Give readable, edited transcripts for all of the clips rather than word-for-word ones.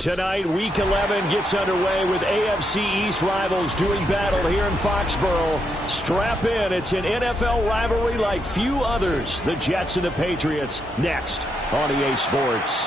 Tonight, Week 11 gets underway with AFC East rivals doing battle here in Foxborough. Strap in. It's an NFL rivalry like few others. The Jets and the Patriots next on EA Sports.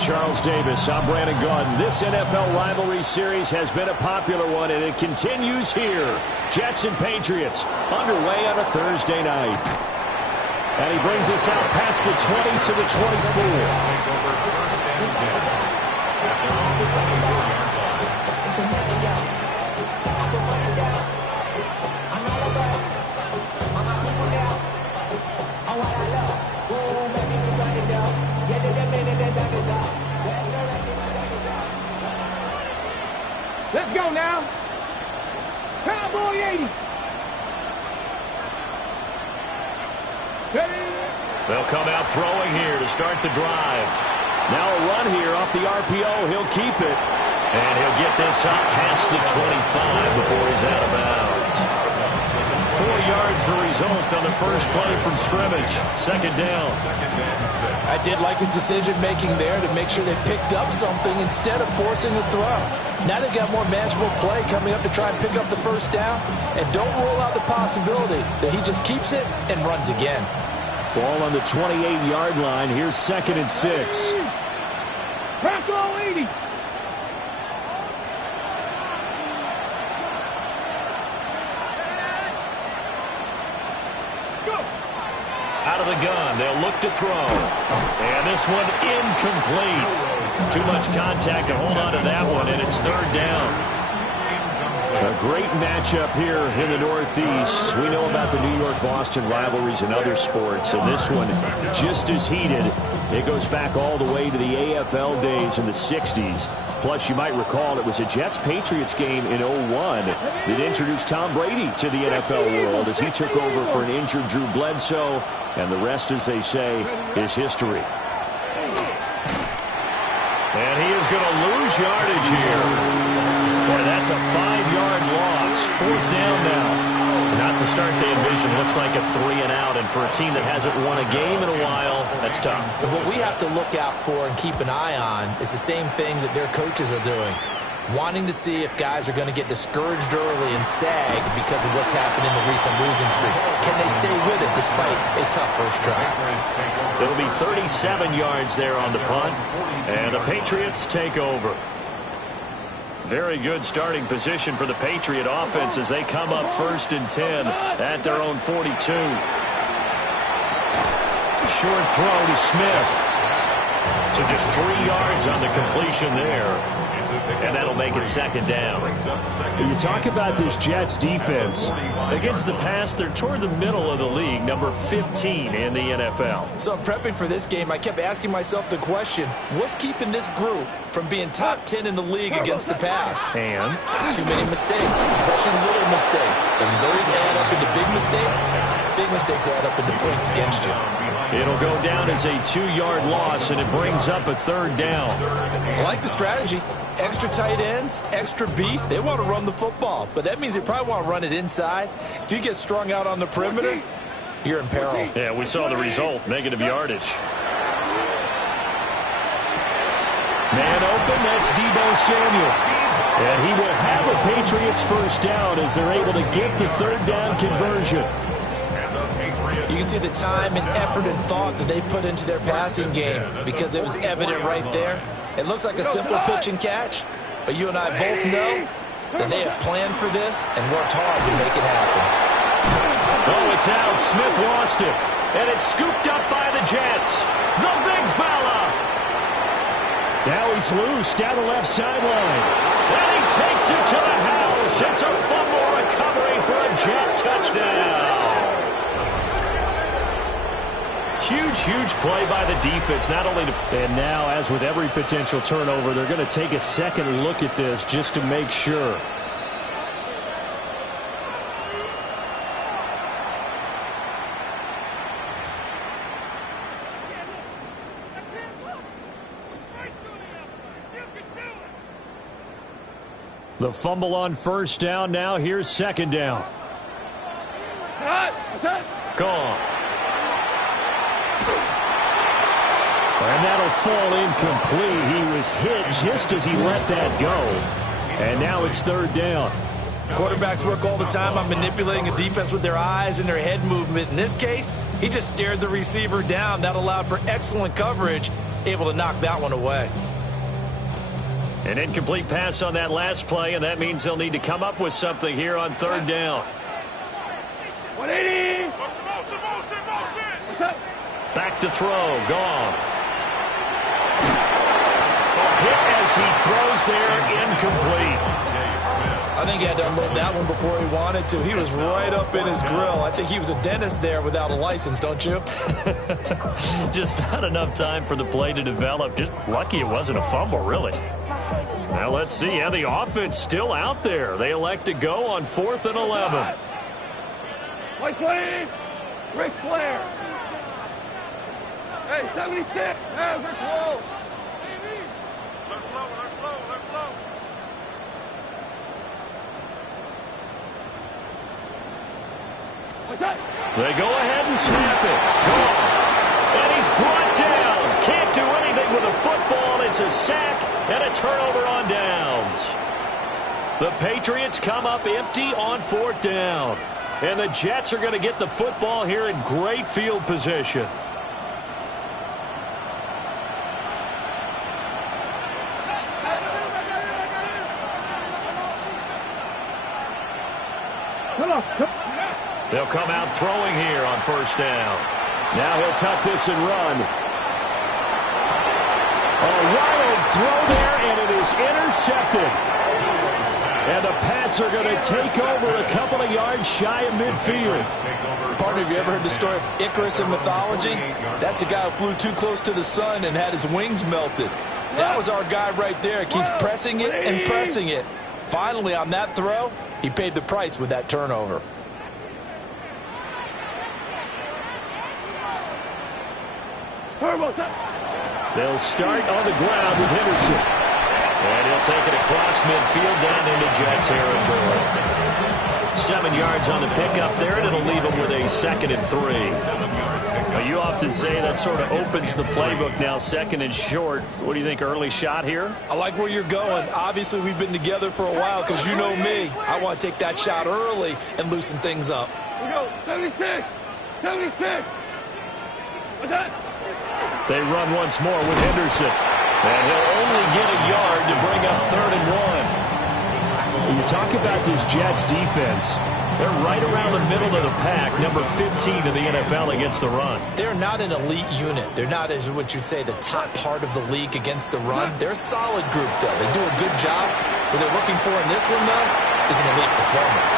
Charles Davis, I'm Brandon Gaudin. This NFL rivalry series has been a popular one, and it continues here. Jets and Patriots underway on a Thursday night. And he brings us out past the 20 to the 24. Let's go now. Cowboy 80. They'll come out throwing here to start the drive. Now a run here off the RPO. He'll keep it. And he'll get this up past the 25 before he's out of bounds. 4 yards the result on the first play from scrimmage. Second down. I did like his decision-making there to make sure they picked up something instead of forcing the throw. Now they've got more manageable play coming up to try and pick up the first down. And don't rule out the possibility that he just keeps it and runs again. Ball on the 28-yard line. Here's 2nd and 6. Bronco 80. Out of the gun, they'll look to throw. And this one incomplete. Too much contact to hold on to that one, and it's 3rd down. A great matchup here in the Northeast. We know about the New York-Boston rivalries in other sports, and this one just as heated. It goes back all the way to the AFL days in the 60s. Plus, you might recall it was a Jets-Patriots game in 01 that introduced Tom Brady to the NFL world as he took over for an injured Drew Bledsoe, and the rest, as they say, is history. And he is going to lose yardage here. Boy, that's a 5-yard loss. 4th down now. Not the start they envisioned. Looks like a 3-and-out. And for a team that hasn't won a game in a while, that's tough. And what we have to look out for and keep an eye on is the same thing that their coaches are doing. Wanting to see if guys are going to get discouraged early and sag because of what's happened in the recent losing streak. Can they stay with it despite a tough first drive? It'll be 37 yards there on the punt. And the Patriots take over. Very good starting position for the Patriot offense as they come up 1st and 10 at their own 42. Short throw to Smith. So just 3 yards on the completion there. And that'll make it 2nd down. You talk about this Jets defense. Against the pass, they're toward the middle of the league, number 15 in the NFL. So I'm prepping for this game. I kept asking myself the question, what's keeping this group from being top 10 in the league against the pass? And? Too many mistakes, especially little mistakes. And those add up into big mistakes. big mistakes add up into points against you. It'll go down as a 2-yard loss, and it brings up a 3rd down. I like the strategy. Extra tight ends, extra beef. They want to run the football, but that means they probably want to run it inside. If you get strung out on the perimeter, you're in peril. Yeah, we saw the result, negative yardage. Man open, that's Deebo Samuel. And he will have a Patriots first down as they're able to get the 3rd down conversion. You can see the time and effort and thought that they put into their passing game because it was evident right there. It looks like a simple pitch and catch, but you and I both know that they have planned for this and worked hard to make it happen. Oh, it's out. Smith lost it, and it's scooped up by the Jets. The big fella. Now he's loose down the left sideline. And he takes it to the house. It's a fumble recovery for a Jet touchdown. Huge play by the defense, not only to... And now, as with every potential turnover, they're going to take a second look at this just to make sure. The fumble on first down. Now here's 2nd down. Gone. And that'll fall incomplete. He was hit just as he let that go. And now it's 3rd down. Quarterbacks work all the time on manipulating a defense with their eyes and their head movement. In this case, he just stared the receiver down. That allowed for excellent coverage, able to knock that one away. An incomplete pass on that last play, and that means they'll need to come up with something here on 3rd down. 180. Back to throw. Goff. Hit as he throws there, incomplete. I think he had to unload that one before he wanted to. He was right up in his grill. I think he was a dentist there without a license, don't you? Just not enough time for the play to develop. Just lucky it wasn't a fumble, really. Now let's see. Yeah, the offense still out there. They elect to go on 4th and 11. White Flair. Ric Flair. Hey, 76. Hey, we're close. They go ahead and snap it. Gone. And he's brought down. Can't do anything with a football. It's a sack and a turnover on downs. The Patriots come up empty on 4th down. And the Jets are going to get the football here in great field position. They'll come out throwing here on 1st down. Now he'll tuck this and run. A wild throw there, and it is intercepted. And the Pats are going to take over a couple of yards shy of midfield. Partner, have you ever heard the story of Icarus in mythology? That's the guy who flew too close to the sun and had his wings melted. That was our guy right there. Keeps pressing it and pressing it. Finally, on that throw, he paid the price with that turnover. They'll start on the ground with Henderson. And he'll take it across midfield down into Jet territory. 7 yards on the pickup there, and it'll leave him with a 2nd and 3. Now, you often say that sort of opens the playbook now, 2nd and short. What do you think, early shot here? I like where you're going. Obviously, we've been together for a while because you know me. I want to take that shot early and loosen things up. We go, 76. 76. What's that? They run once more with Henderson. And he'll only get a yard to bring up 3rd and 1. When you talk about this Jets defense, they're right around the middle of the pack, number 15 in the NFL against the run. They're not an elite unit. They're not, as what you'd say, the top part of the league against the run. They're a solid group, though. They do a good job. What they're looking for in this one, though, is an elite performance.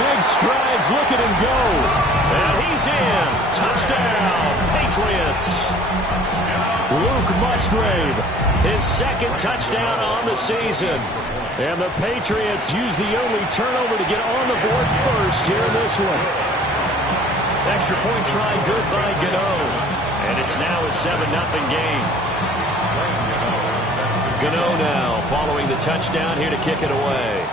Big strides, look at him go. And he's in. Touchdown, Patriots. Luke Musgrave, his 2nd touchdown on the season. And the Patriots use the only turnover to get on the board first here in this one. Extra point try good by Gano. And it's now a 7-0 game. Gano now following the touchdown here to kick it away.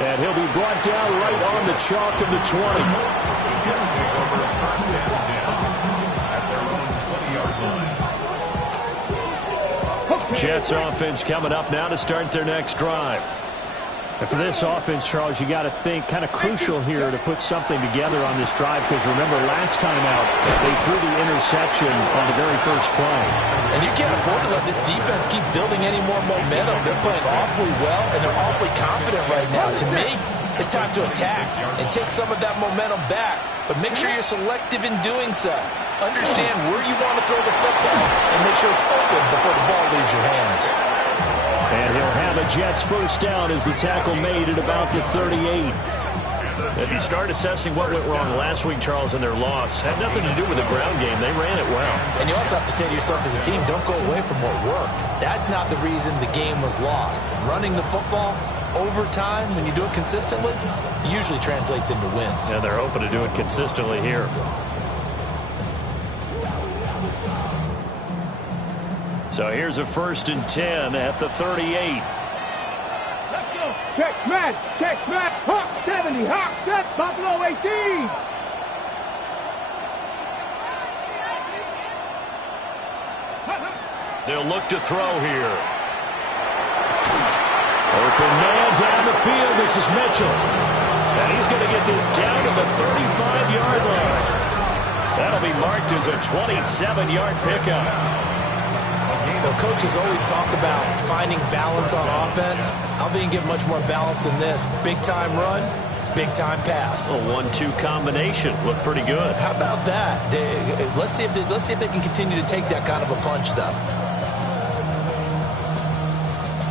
And he'll be brought down right on the chalk of the 20. Jets offense coming up now to start their next drive. And for this offense, Charles, you got to think kind of crucial here to put something together on this drive, because remember last time out they threw the interception on the very first play. And you can't afford to let this defense keep building any more momentum. They're playing awfully well, and they're awfully confident right now. To me, it's time to attack and take some of that momentum back. But make sure you're selective in doing so. Understand where you want to throw the football and make sure it's open before the ball leaves your hands. And he'll have a Jets first down as the tackle made at about the 38. If you start assessing what went wrong last week, Charles, in their loss, had nothing to do with the ground game. They ran it well. And you also have to say to yourself as a team, don't go away from what worked. That's not the reason the game was lost. Running the football over time, when you do it consistently, usually translates into wins. And they're hoping to do it consistently here. So here's a 1st and 10 at the 38. Let's go. Check man. Check man. Hawk 70. Hawk set. Buffalo 18. They'll look to throw here. Open man down the field. This is Mitchell. And he's going to get this down to the 35-yard line. That'll be marked as a 27-yard pickup. Well, coaches always talk about finding balance on offense. I don't think you can get much more balance than this. Big-time run, big-time pass. A 1-2 combination. Looked pretty good. How about that? Let's see if they can continue to take that kind of a punch, though.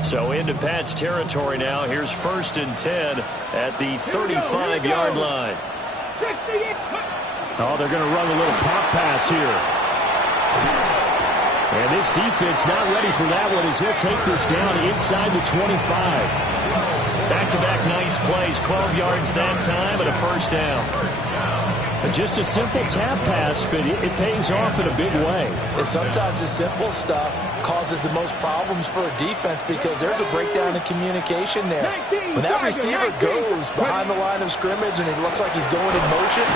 So into Pat's territory now. Here's 1st and 10 at the 35-yard line. Oh, they're going to run a little pop pass here. And this defense not ready for that one as he'll take this down inside the 25. Back-to-back nice plays. 12 yards that time and a first down. Just a simple tap pass, but it pays off in a big way. And sometimes the simple stuff causes the most problems for a defense because there's a breakdown in communication there. When that receiver goes behind the line of scrimmage and it looks like he's going in motion,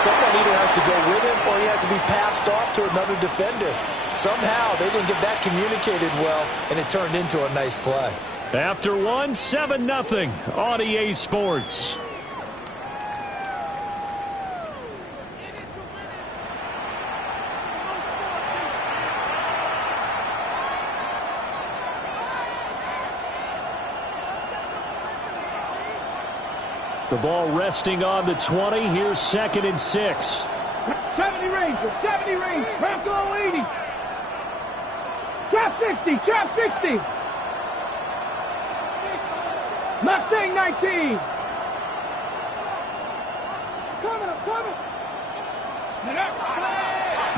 someone either has to go with him or he has to be passed off to another defender. Somehow they didn't get that communicated well, and it turned into a nice play. After 7-0 on EA Sports. The ball resting on the 20. Here's 2nd and 6. 70 range. 70 range. Bronco 80. Trap 60. Trap 60. Mustang 19. Coming.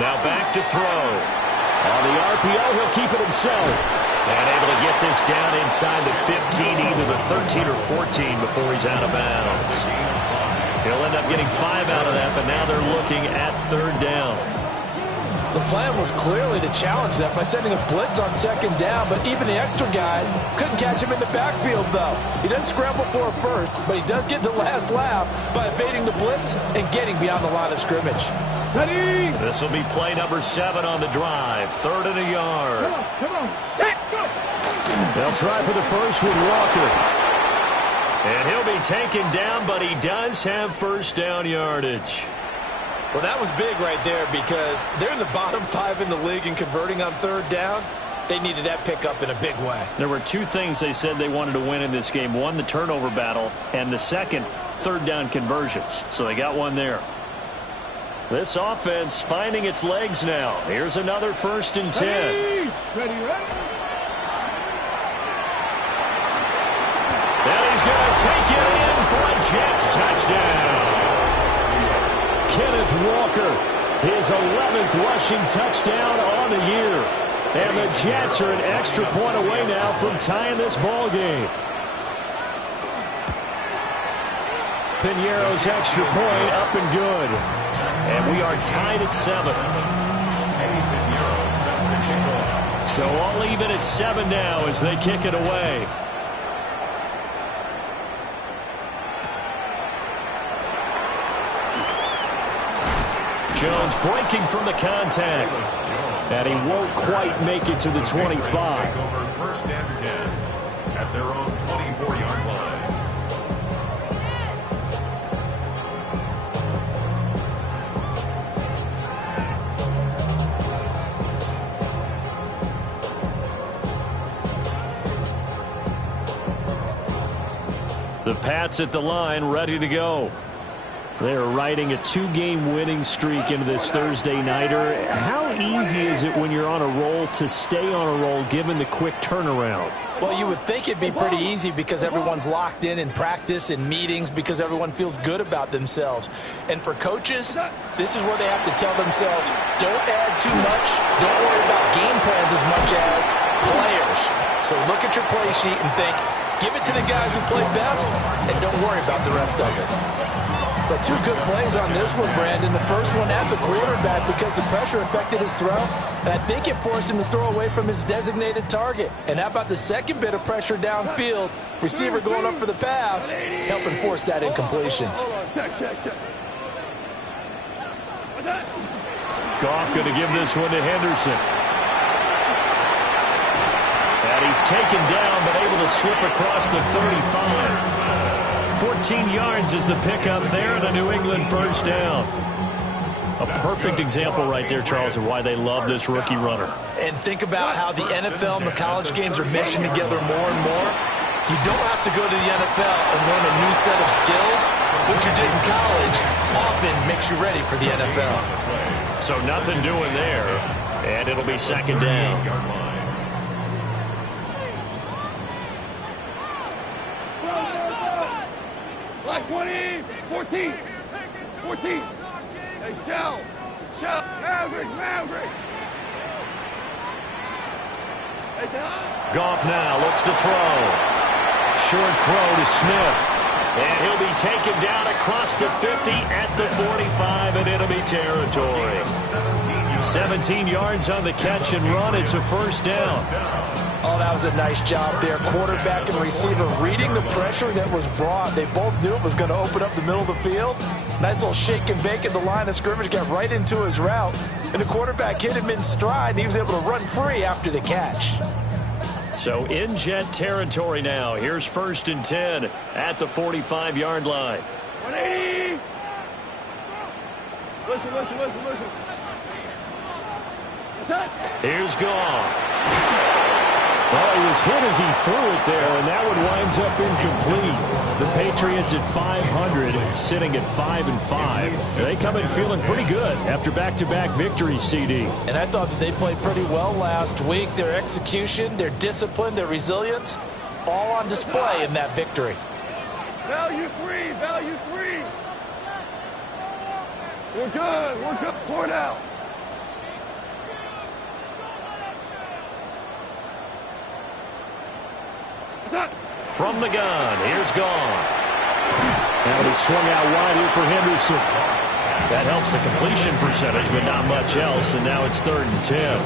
Now back to throw. On the RPO, he'll keep it himself. And able to get this down inside the 15, either the 13 or 14 before he's out of bounds. He'll end up getting 5 out of that, but now they're looking at 3rd down. The plan was clearly to challenge that by sending a blitz on 2nd down, but even the extra guys couldn't catch him in the backfield, though. He doesn't scramble for a first, but he does get the last laugh by evading the blitz and getting beyond the line of scrimmage. Ready? This will be play number 7 on the drive. 3rd and a yard. Come on. Set. Go. They'll try for the first with Walker. And he'll be taken down, but he does have first down yardage. Well, that was big right there because they're in the bottom 5 in the league in converting on 3rd down. They needed that pickup in a big way. There were 2 things they said they wanted to win in this game. One, the turnover battle, and the second, 3rd down conversions. So they got one there. This offense finding its legs now. Here's another 1st and 10. Ready. And he's going to take it in for a Jets touchdown. Kenneth Walker, his 11th rushing touchdown on the year. And the Jets are an extra point away now from tying this ball game. Piñeiro's extra point up and good. And we are tied at 7. So all even at 7 now as they kick it away. Jones breaking from the contact. And he won't quite make it to the 25. First and 10 at their own 24-yard line. The Pats at the line, ready to go. They're riding a 2-game winning streak into this Thursday nighter. How easy is it when you're on a roll to stay on a roll given the quick turnaround? Well, you would think it'd be pretty easy because everyone's locked in practice and meetings because everyone feels good about themselves. And for coaches, this is where they have to tell themselves, don't add too much, don't worry about game plans as much as players. So look at your play sheet and think, give it to the guys who play best and don't worry about the rest of it. But 2 good plays on this one, Brandon. The first one at the quarterback because the pressure affected his throw. And I think it forced him to throw away from his designated target. And how about the second bit of pressure downfield? Receiver going up for the pass, helping force that incompletion. Goff going to give this one to Henderson. And he's taken down but able to slip across the 35. 14 yards is the pickup there and a New England first down. A perfect example right there, Charles, of why they love this rookie runner. And think about how the NFL and the college games are meshing together more and more. You don't have to go to the NFL and learn a new set of skills. What you did in college often makes you ready for the NFL. So nothing doing there, and it'll be second down. Like 20, 14, 14. Hey, shout. Maverick. Hey, down. Goff now looks to throw. Short throw to Smith. And he'll be taken down across the 50 at the 45 in enemy territory. 17 yards on the catch and run. It's a first down. Oh, that was a nice job there. Quarterback and receiver reading the pressure that was brought. They both knew it was going to open up the middle of the field. Nice little shake and bake at the line of scrimmage. Got right into his route. And the quarterback hit him in stride, and he was able to run free after the catch. So in Jet territory now. Here's first and 10 at the 45-yard line. 180. Listen. Here's Goff. Well, he was hit as he threw it there, and that one winds up incomplete. The Patriots at 500, sitting at 5-5. They come in feeling pretty good after back-to-back victories, CD. And I thought that they played pretty well last week. Their execution, their discipline, their resilience, all on display in that victory. Value free. We're good. Pour it out. From the gun, here's Goff. Now he swung out wide here for Henderson. That helps the completion percentage, but not much else, and now it's 3rd and 10.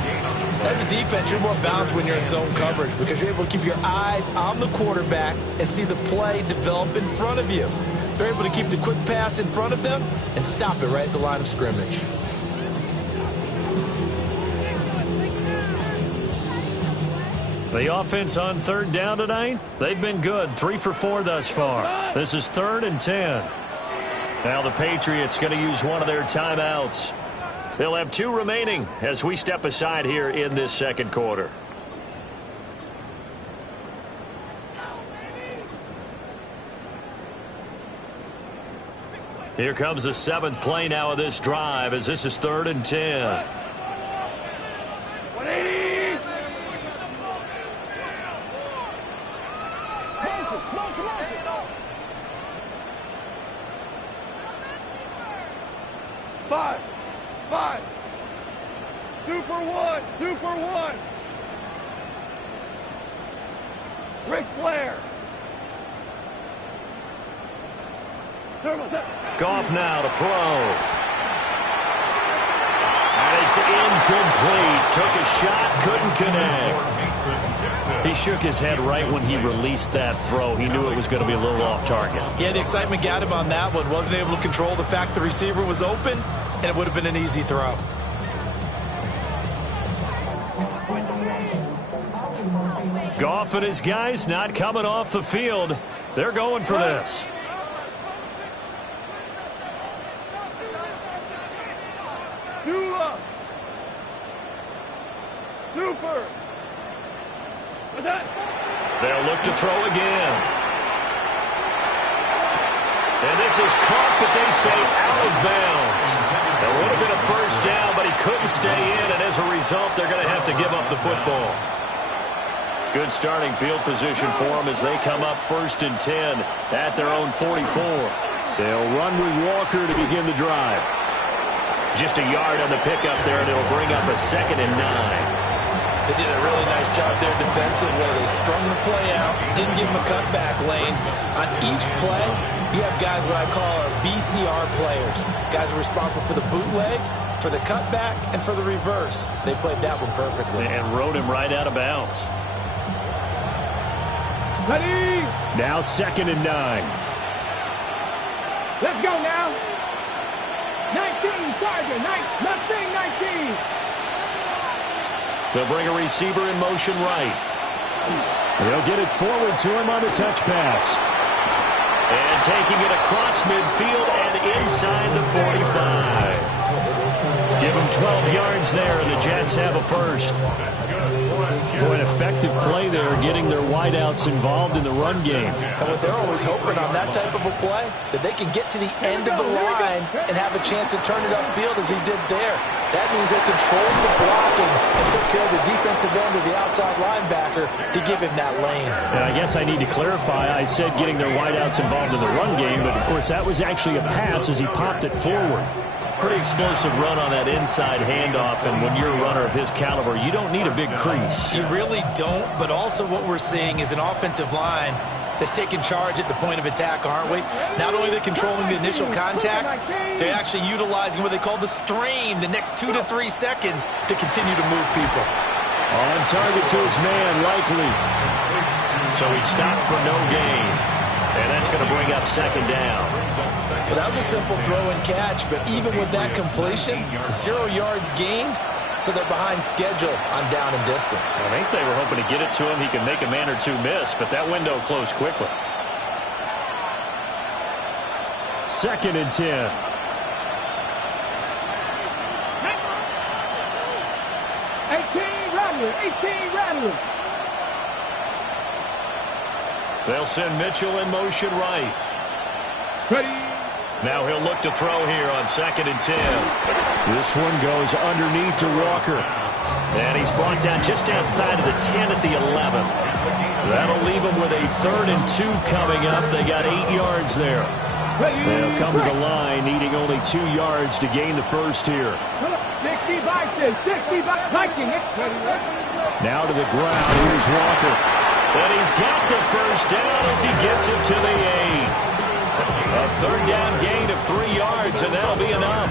As a defense, you're more balanced when you're in zone coverage because you're able to keep your eyes on the quarterback and see the play develop in front of you. They're able to keep the quick pass in front of them and stop it right at the line of scrimmage. The offense on 3rd down tonight, they've been good. 3 for 4 thus far. This is 3rd and 10. Now the Patriots going to use one of their timeouts. They'll have 2 remaining as we step aside here in this second quarter. Here comes the 7th play now of this drive as this is 3rd and 10. 180. Five. Super one. Ric Flair. Goff now to throw. And it's incomplete. Took a shot, couldn't connect. He shook his head right when he released that throw. He knew it was going to be a little off target. Yeah, the excitement got him on that one. Wasn't able to control the fact the receiver was open, and it would have been an easy throw. Goff and his guys not coming off the field. They're going for this. Super. What's that? They'll look to throw again. And this is caught, but they say out of bounds. It would have been a first down, but he couldn't stay in, and as a result, they're going to have to give up the football. Good starting field position for them as they come up 1st and 10 at their own 44. They'll run with Walker to begin the drive. Just a yard on the pickup there, and it'll bring up a 2nd and 9. They did a really nice job there defensively. They strung the play out, didn't give him a cutback lane. On each play, you have guys what I call our BCR players. Guys are responsible for the bootleg, for the cutback, and for the reverse. They played that one perfectly. And rode him right out of bounds. Ready? Now 2nd and 9. Let's go now. 19, Sergeant. Mustang 19. They'll bring a receiver in motion right. They'll get it forward to him on the touch pass. And taking it across midfield and inside the 45. Give him 12 yards there, and the Jets have a first. Boy, an effective play there, getting their wideouts involved in the run game. And what they're always hoping on that type of a play, that they can get to the end of the line and have a chance to turn it upfield as he did there. That means they controlled the blocking and took care of the defensive end of the outside linebacker to give him that lane. And I guess I need to clarify, I said getting their wideouts involved in the run game, but of course that was actually a pass as he popped it forward. Pretty explosive run on that inside handoff, and when you're a runner of his caliber, you don't need a big crease. You really don't, but also what we're seeing is an offensive line that's taking charge at the point of attack, aren't we? Not only are they controlling the initial contact, they're actually utilizing what they call the strain, the next 2 to 3 seconds to continue to move people. On target to his man, likely. So he stopped for no gain. And that's going to bring up 2nd down. Well, that was a simple throw and catch, but even with that completion, 0 yards gained, so they're behind schedule on down and distance. I think they were hoping to get it to him. He could make a man or two miss, but that window closed quickly. 2nd and 10. 18 Rattler. They'll send Mitchell in motion right. Ready? Now he'll look to throw here on 2nd and 10. This one goes underneath to Walker. And he's brought down just outside of the 10 at the 11. That'll leave him with a 3rd and 2 coming up. They got 8 yards there. They'll come to the line, needing only 2 yards to gain the first here. 60 Vikings, 60 Vikings. Now to the ground, here's Walker. And he's got the first down as he gets it to the 8. A 3rd down gain of 3 yards, and that'll be enough.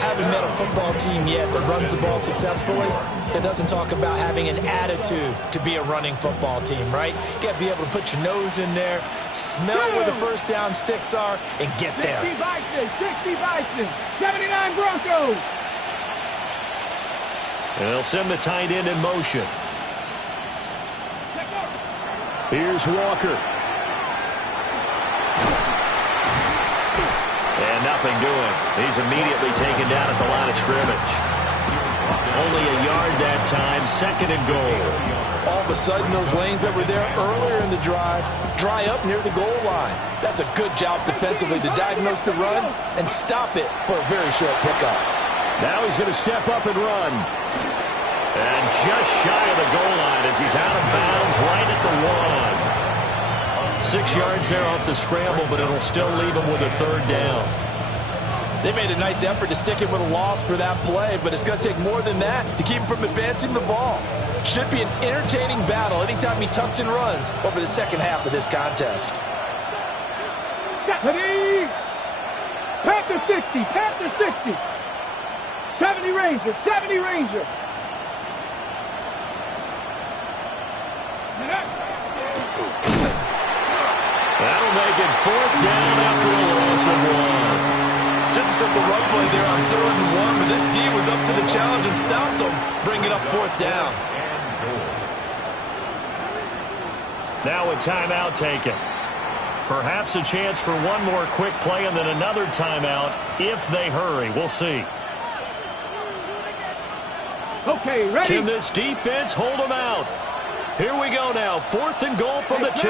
Haven't met a football team yet that runs the ball successfully that doesn't talk about having an attitude to be a running football team, right? You got to be able to put your nose in there, smell where the first down sticks are, and get there. 60 Vikings, 79 Broncos. And they'll send the tight end in motion. Here's Walker. And nothing doing. He's immediately taken down at the line of scrimmage. Only a yard that time, 2nd and goal. All of a sudden, those lanes that were there earlier in the drive dry up near the goal line. That's a good job defensively to diagnose the run and stop it for a very short pickup. Now he's going to step up and run. And just shy of the goal line as he's out of bounds right at the 1. 6 yards there off the scramble, but it'll still leave him with a 3rd down. They made a nice effort to stick him with a loss for that play, but it's going to take more than that to keep him from advancing the ball. Should be an entertaining battle anytime he tucks and runs over the second half of this contest. Panther 60, Panther 60. 70 Ranger, 70 Ranger. That'll make it 4th down after a loss of 1. Just a simple run play there on 3rd and 1, but this D was up to the challenge and stopped them, bringing up 4th down. Now a timeout taken. Perhaps a chance for one more quick play and then another timeout if they hurry. We'll see. Okay, ready? Can this defense hold them out? Here we go now. 4th and goal from the 2.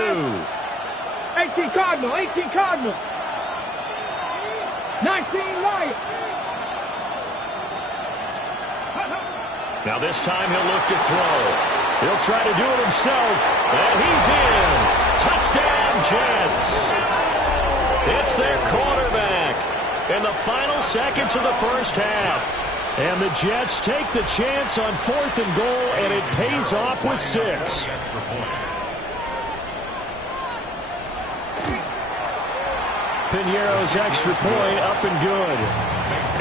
18 Cardinal, 18 Cardinal. 19 Lion. Now this time he'll look to throw. He'll try to do it himself. And he's in. Touchdown, Jets. It's their quarterback in the final seconds of the first half. And the Jets take the chance on 4th and goal, and it pays off with 6. Piñeiro's extra point up and good.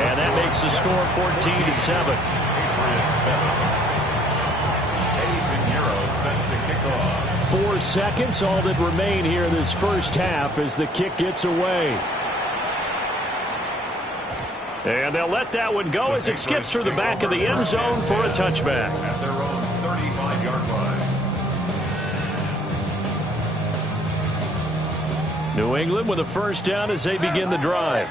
And that makes the score 14-7. 4 seconds, all that remain here this first half as the kick gets away. And they'll let that one go as it skips through the back of the end zone for a touchback. At their own 35-yard line. New England with a first down as they begin the drive.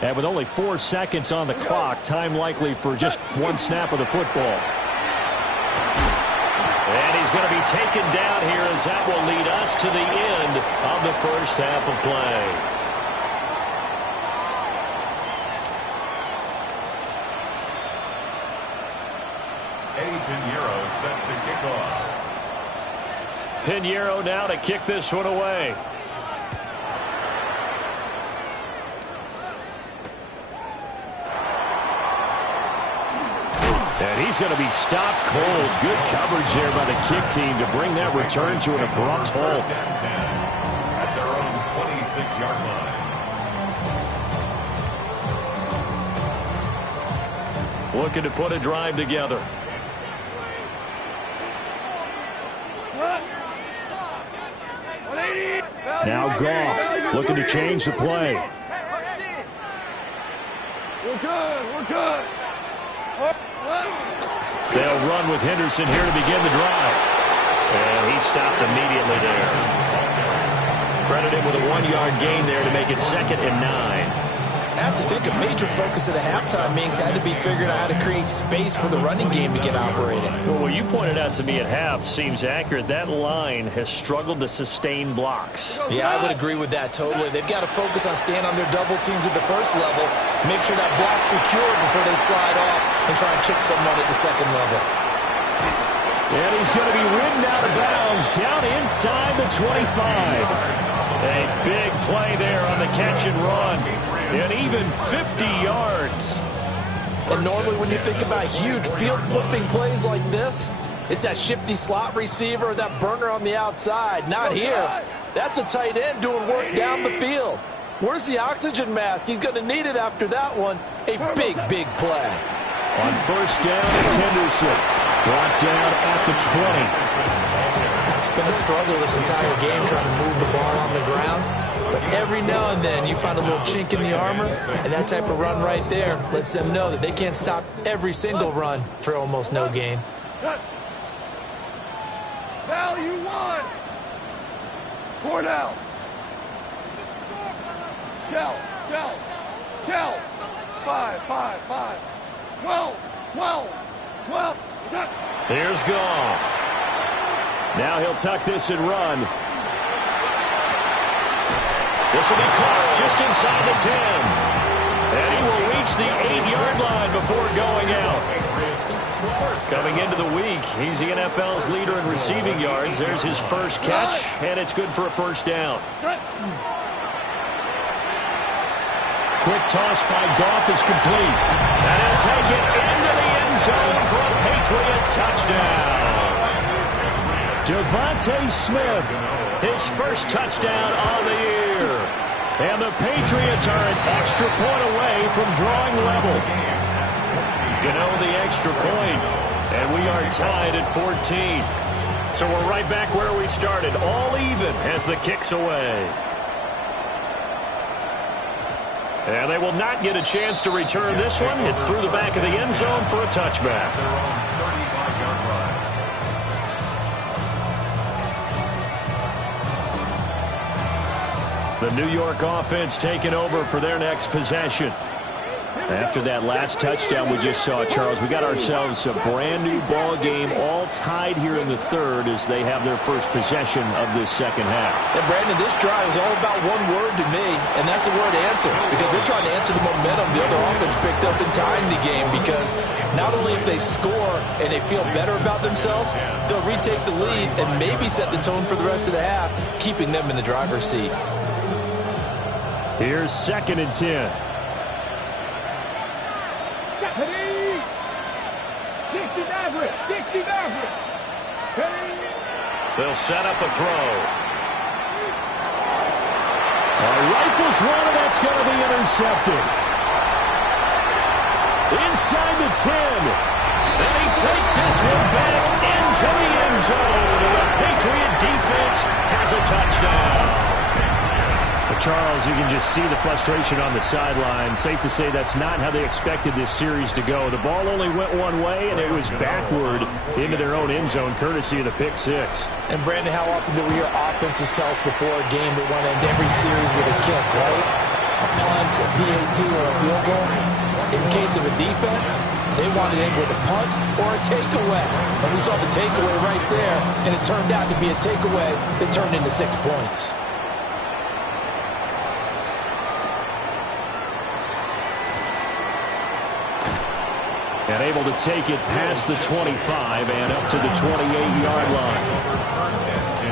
And with only 4 seconds on the clock, time likely for just one snap of the football. And he's going to be taken down here as that will lead us to the end of the first half of play. Piñeiro set to kick off. Piñeiro now to kick this one away. And he's going to be stopped cold. Good coverage there by the kick team to bring that return to an abrupt halt. At their own 26-yard line. Looking to put a drive together. Now Goff looking to change the play. We're good, we're good. They'll run with Henderson here to begin the drive. And he stopped immediately there. Credit him with a 1-yard gain there to make it 2nd and 9. I have to think a major focus of the halftime meetings had to be figuring out how to create space for the running game to get operating. Well, what you pointed out to me at half seems accurate. That line has struggled to sustain blocks. Yeah, I would agree with that totally. They've got to focus on staying on their double teams at the first level, make sure that block's secure before they slide off and try and chip someone at the second level. And he's going to be ridden out of bounds down inside the 25. A big play there on the catch and run. And even 50 yards. And normally when you think about huge field flipping plays like this, it's that shifty slot receiver or that burner on the outside. Not here. That's a tight end doing work down the field. Where's the oxygen mask? He's going to need it after that one. A big, big play. On first down, it's Henderson. Brought down at the 20. It's been a struggle this entire game trying to move the ball on the ground. But every now and then you find a little chink in the armor, and that type of run right there lets them know that they can't stop every single run for almost no gain. Value 1. Cornell. Shell. 5. 12. Here's Goff. Now he'll tuck this and run. This will be caught just inside the 10. And he will reach the 8-yard line before going out. Coming into the week, he's the NFL's leader in receiving yards. There's his first catch, and it's good for a first down. quick toss by Goff is complete. And he'll take it into the end zone for a Patriot touchdown. Devontae Smith, his first touchdown of the year. And the Patriots are an extra point away from drawing level. Gano the extra point, and we are tied at 14. So we're right back where we started, all even as the kick's away. And they will not get a chance to return this one. It's through the back of the end zone for a touchback. The New York offense taking over for their next possession. After that last touchdown we just saw, Charles, we got ourselves a brand new ball game, all tied here in the third as they have their first possession of this second half. And Brandon, this drive is all about one word to me, and that's the word answer, because they're trying to answer the momentum the other offense picked up in tying the game, because not only if they score and they feel better about themselves, they'll retake the lead and maybe set the tone for the rest of the half, keeping them in the driver's seat. Here's 2nd and 10. They'll set up a throw. Rifles one, and that's going to be intercepted. Inside the 10. And he takes this one back into the end zone. And the Patriot defense has a touchdown. Charles, you can just see the frustration on the sideline. Safe to say that's not how they expected this series to go. The ball only went one way, and it was backward into their own end zone, courtesy of the pick six. And, Brandon, how often do we hear offenses tell us before a game they want to end every series with a kick, right? A punt, a PAT, or a field goal. In case of a defense, they want to end with a punt or a takeaway. And we saw the takeaway right there, and it turned out to be a takeaway that turned into 6 points. And able to take it past the 25 and up to the 28-yard line. First and 10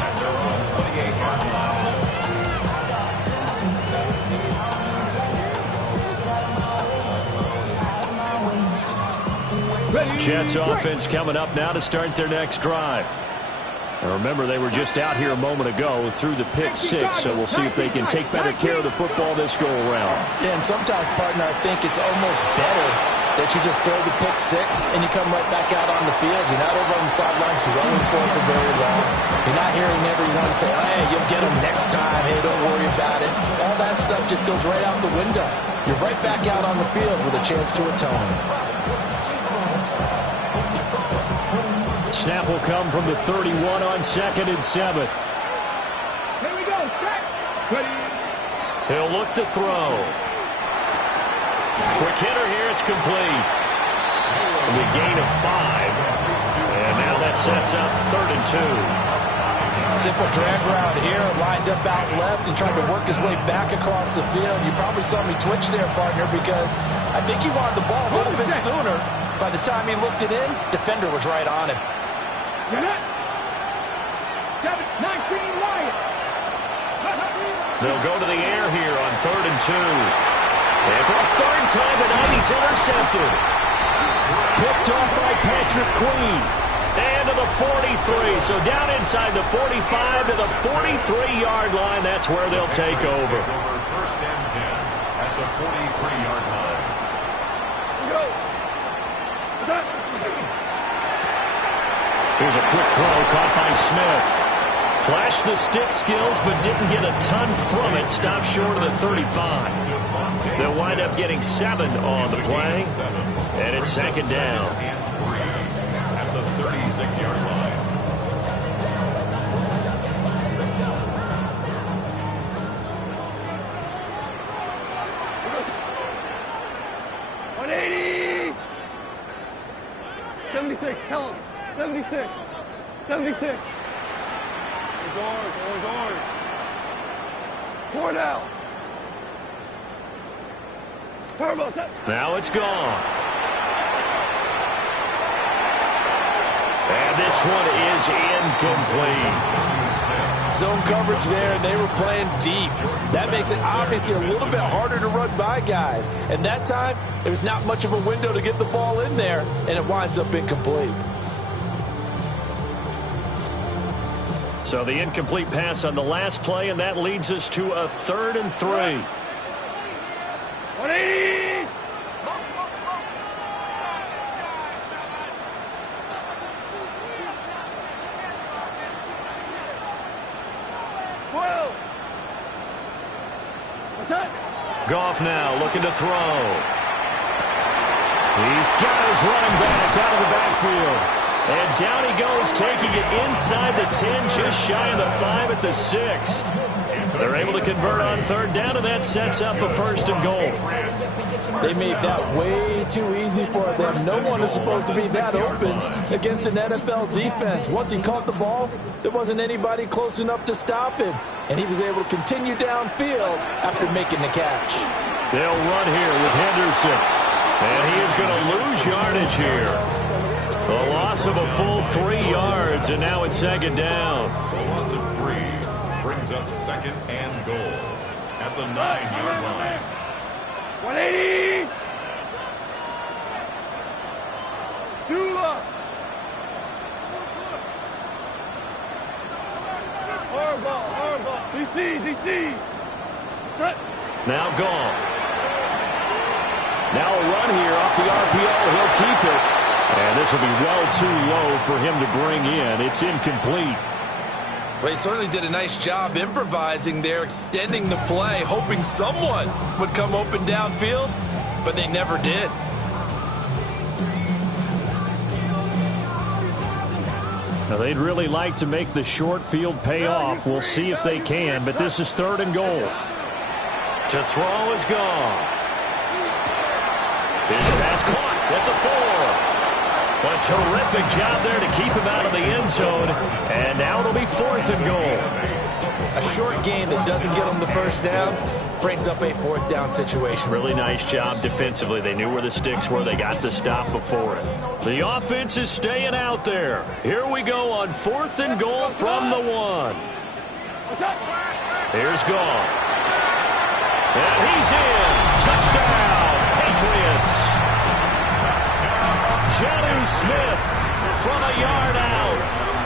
at their own 28-yard line. Jets offense coming up now to start their next drive. And remember, they were just out here a moment ago through the pick six, so we'll see if they can take better care of the football this go-around. Yeah, and sometimes, partner, I think it's almost better that you just throw the pick six and you come right back out on the field. You're not over on the sidelines dwelling for it for very long. You're not hearing everyone say, hey, you'll get them next time. Hey, don't worry about it. All that stuff just goes right out the window. You're right back out on the field with a chance to atone. Snap will come from the 31 on 2nd and 7. Here we go. Ready. He'll look to throw. Quick hitter here, it's complete. The gain of 5. And now that sets up 3rd and 2. Simple drag route here, lined up out left and trying to work his way back across the field. You probably saw me twitch there, partner, because I think he wanted the ball a little bit sooner. By the time he looked it in, defender was right on him. 19 Wyatt. They'll go to the air here on 3rd and 2. And for a third time tonight, he's intercepted. Picked off by Patrick Queen. And to the 43. So down inside the 45 to the 43-yard line. That's where they'll take over. First and 10 at the 43-yard line. Here's a quick throw caught by Smith. Flashed the stick skills, but didn't get a ton from it. Stopped short of the 35. They'll wind up getting 7 on the play. And it's 2nd down. At the 36-yard line. $180. 76. Tell him. 76. 76. It's ours. Always ours. 4 now. Turbo set. Now it's gone. And this one is incomplete. zone coverage there, and they were playing deep. That makes it obviously a little bit harder to run by guys. And that time, there was not much of a window to get the ball in there, and it winds up incomplete. So the incomplete pass on the last play, and that leads us to a 3rd and 3. 180! Goff now looking to throw. He's got his running back out of the backfield. And down he goes, taking it inside the 10, just shy of the 5 at the 6. They're able to convert on 3rd down, and that sets up a 1st and goal. They made that way too easy for them. No one is supposed to be that open against an NFL defense. Once he caught the ball, there wasn't anybody close enough to stop him. And he was able to continue downfield after making the catch. They'll run here with Henderson. And he is going to lose yardage here. A loss of a full 3 yards, and now it's 2nd down. The loss of 3 brings up 2nd and goal at the 9-yard line. 180! Dula! Harbaugh! DC! Now gone. Now a run here off the RPO. He'll keep it. And this will be well too low for him to bring in. It's incomplete. Well, he certainly did a nice job improvising there, extending the play, hoping someone would come open downfield, but they never did. Now, they'd really like to make the short field pay off. We'll see if they can, but this is 3rd and goal. To throw is Goff. His pass caught at the 4. A terrific job there to keep him out of the end zone. And now it'll be 4th and goal. A short game that doesn't get them the 1st down brings up a 4th down situation. Really nice job defensively. They knew where the sticks were. They got the stop before it. The offense is staying out there. Here we go on 4th and goal from the 1. Here's Goff. And he's in. Touchdown, Patriots. Jonnu Smith from a yard out.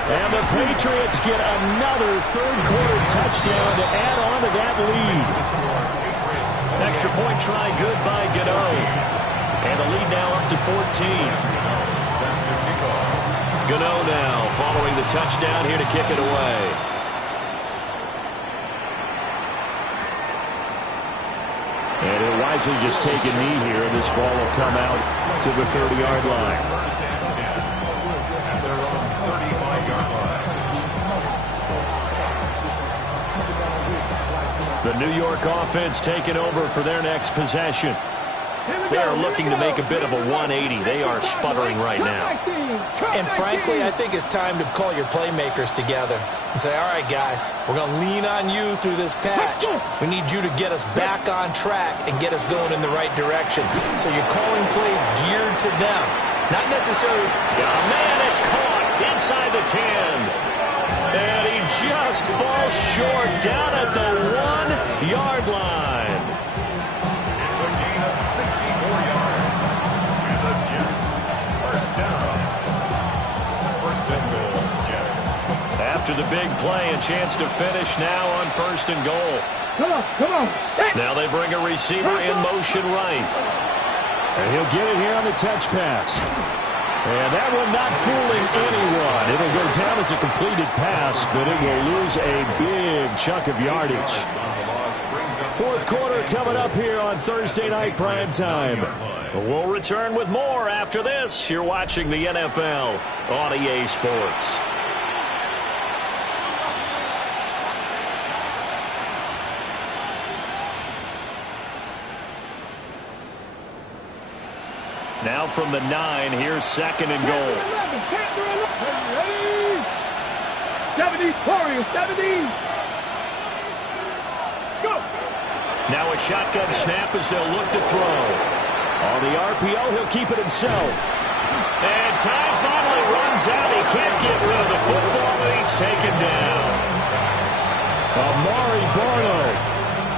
And the Patriots get another 3rd-quarter touchdown to add on to that lead. Extra point try good by Gano. And the lead now up to 14. Gano now following the touchdown here to kick it away. And he'll wisely just take a knee here, and this ball will come out to the 30-yard line. At their own 35-yard line. The New York offense taking over for their next possession. They are looking to make a bit of a 180. They are sputtering right now. And frankly, I think it's time to call your playmakers together and say, all right, guys, we're going to lean on you through this patch. We need you to get us back on track and get us going in the right direction. So you're calling plays geared to them. Not necessarily. Oh, man, it's caught inside the 10. And he just falls short down at the 1-yard line. It's a gain of 64 yards. And the Jets, 1st down. 1st and goal, Jets. After the big play, a chance to finish now on 1st and goal. Come on. Now they bring a receiver in motion right. And he'll get it here on the touch pass. And that one not fooling anyone. It'll go down as a completed pass, but it will lose a big chunk of yardage. 4th quarter coming up here on Thursday Night Prime Time. We'll return with more after this. You're watching the NFL on EA Sports. Now from the 9, here's 2nd and goal. 70, Warriors, 70. Let's go. Now a shotgun snap as they'll look to throw. On the RPO, he'll keep it himself. And time finally runs out. He can't get rid of the football, and he's taken down. Amari Barno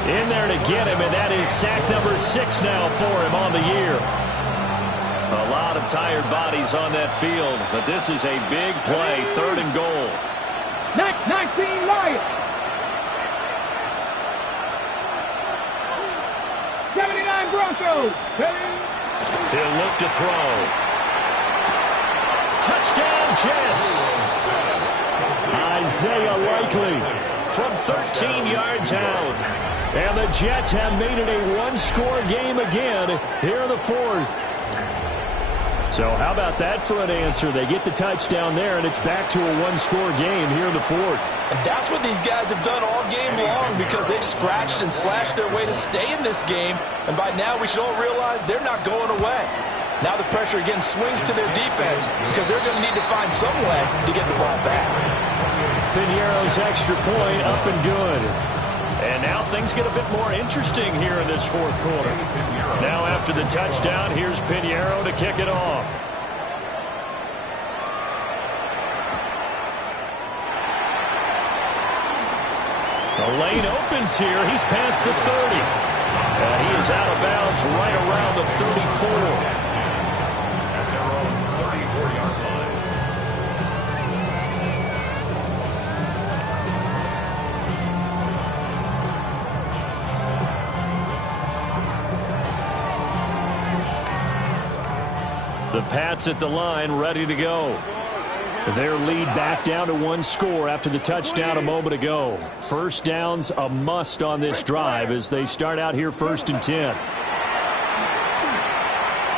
in there to get him, and that is sack number 6 now for him on the year. A lot of tired bodies on that field, but this is a big play, 3rd and goal. 19 Lions. 79 Broncos. He'll look to throw. Touchdown, Jets. Isaiah Likely from 13 yards out. And the Jets have made it a one-score game again here in the 4th. So how about that for an answer? They get the touchdown there, and it's back to a one-score game here in the 4th. And that's what these guys have done all game long because they've scratched and slashed their way to stay in this game. And by now, we should all realize they're not going away. Now the pressure again swings to their defense because they're going to need to find some way to get the ball back. Piñeiro's extra point up and good. And now things get a bit more interesting here in this 4th quarter. Now after the touchdown, here's Piñeiro to kick it off. The lane opens here. He's past the 30. And he is out of bounds right around the 34. The Pats at the line, ready to go. Their lead back down to 1 score after the touchdown a moment ago. First downs a must on this drive as they start out here 1st and 10.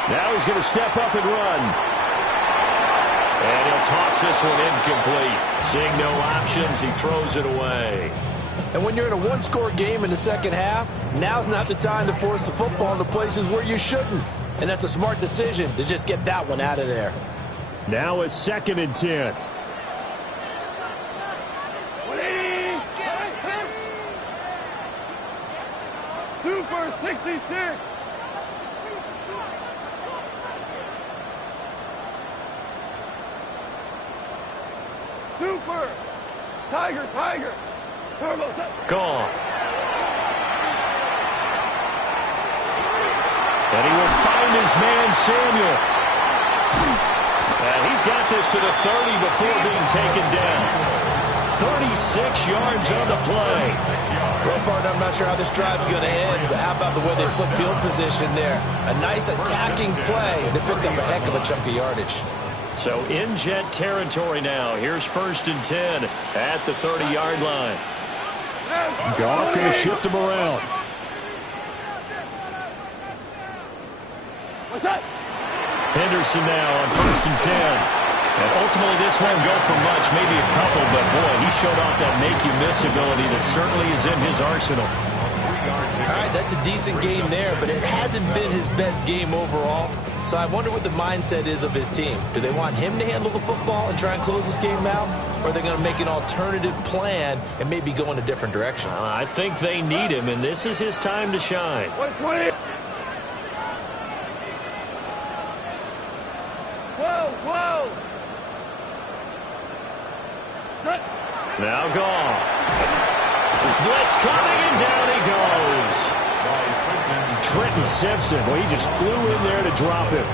Now he's going to step up and run. And he'll toss this one incomplete. Seeing no options, he throws it away. And when you're in a one-score game in the second half, now's not the time to force the football into places where you shouldn't. And that's a smart decision to just get that one out of there. Now it's 2nd and 10. Super 66. Super. Tiger. Turbo set. Gone. And he will find his man, Samuel. And he's got this to the 30 before being taken down. 36 yards on the play. Well, partner, I'm not sure how this drive's going to end, but how about the way they flip field position there? A nice attacking play. They picked up a heck of a chunk of yardage. So in Jet territory now. Here's 1st and 10 at the 30-yard line. Goff going to shift him around. What's that? Henderson now on 1st and 10. And ultimately this won't go for much, maybe a couple, but boy, he showed off that make-you-miss ability that certainly is in his arsenal. All right, that's a decent game there, but it hasn't been his best game overall. So I wonder what the mindset is of his team. Do they want him to handle the football and try and close this game out? Or are they going to make an alternative plan and maybe go in a different direction? I think they need him, and this is his time to shine. 120. 12. Now Goff. Blitz coming, and down he goes. Trenton Simpson, well, he just flew in there to drop him.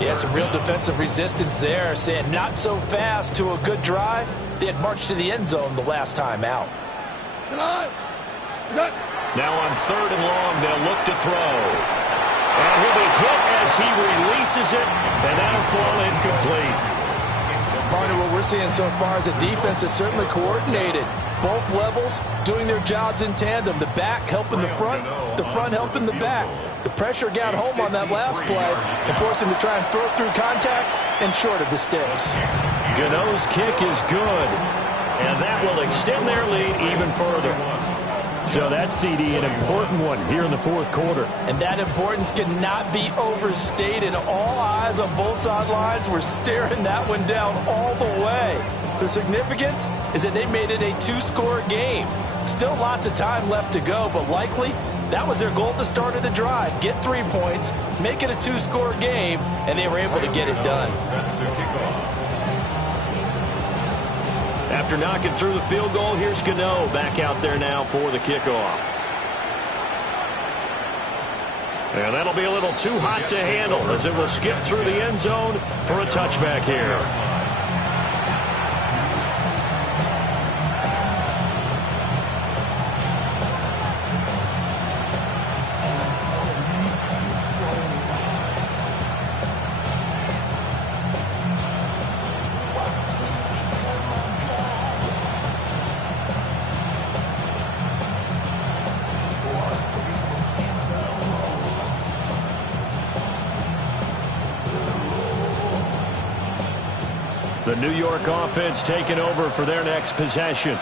Yeah, some real defensive resistance there, saying not so fast to a good drive. They had marched to the end zone the last time out. Now on 3rd and long, they'll look to throw. And he'll be hit as he releases it, and that'll fall incomplete. Partner, what we're seeing so far is the defense is certainly coordinated. Both levels doing their jobs in tandem. The back helping the front helping the back. The pressure got home on that last play and forced him to try and throw through contact and short of the sticks. Gano's kick is good, and that will extend their lead even further. So that CD, an important one here in the 4th quarter. And that importance cannot be overstated. All eyes on both sidelines were staring that one down all the way. The significance is that they made it a 2-score game. Still lots of time left to go, but likely that was their goal at the start of the drive. Get 3 points, make it a 2-score game, and they were able to get it done. After knocking through the field goal, here's Gano back out there now for the kickoff. And that'll be a little too hot to handle as it will skip through the end zone for a touchback here. The New York offense taking over for their next possession.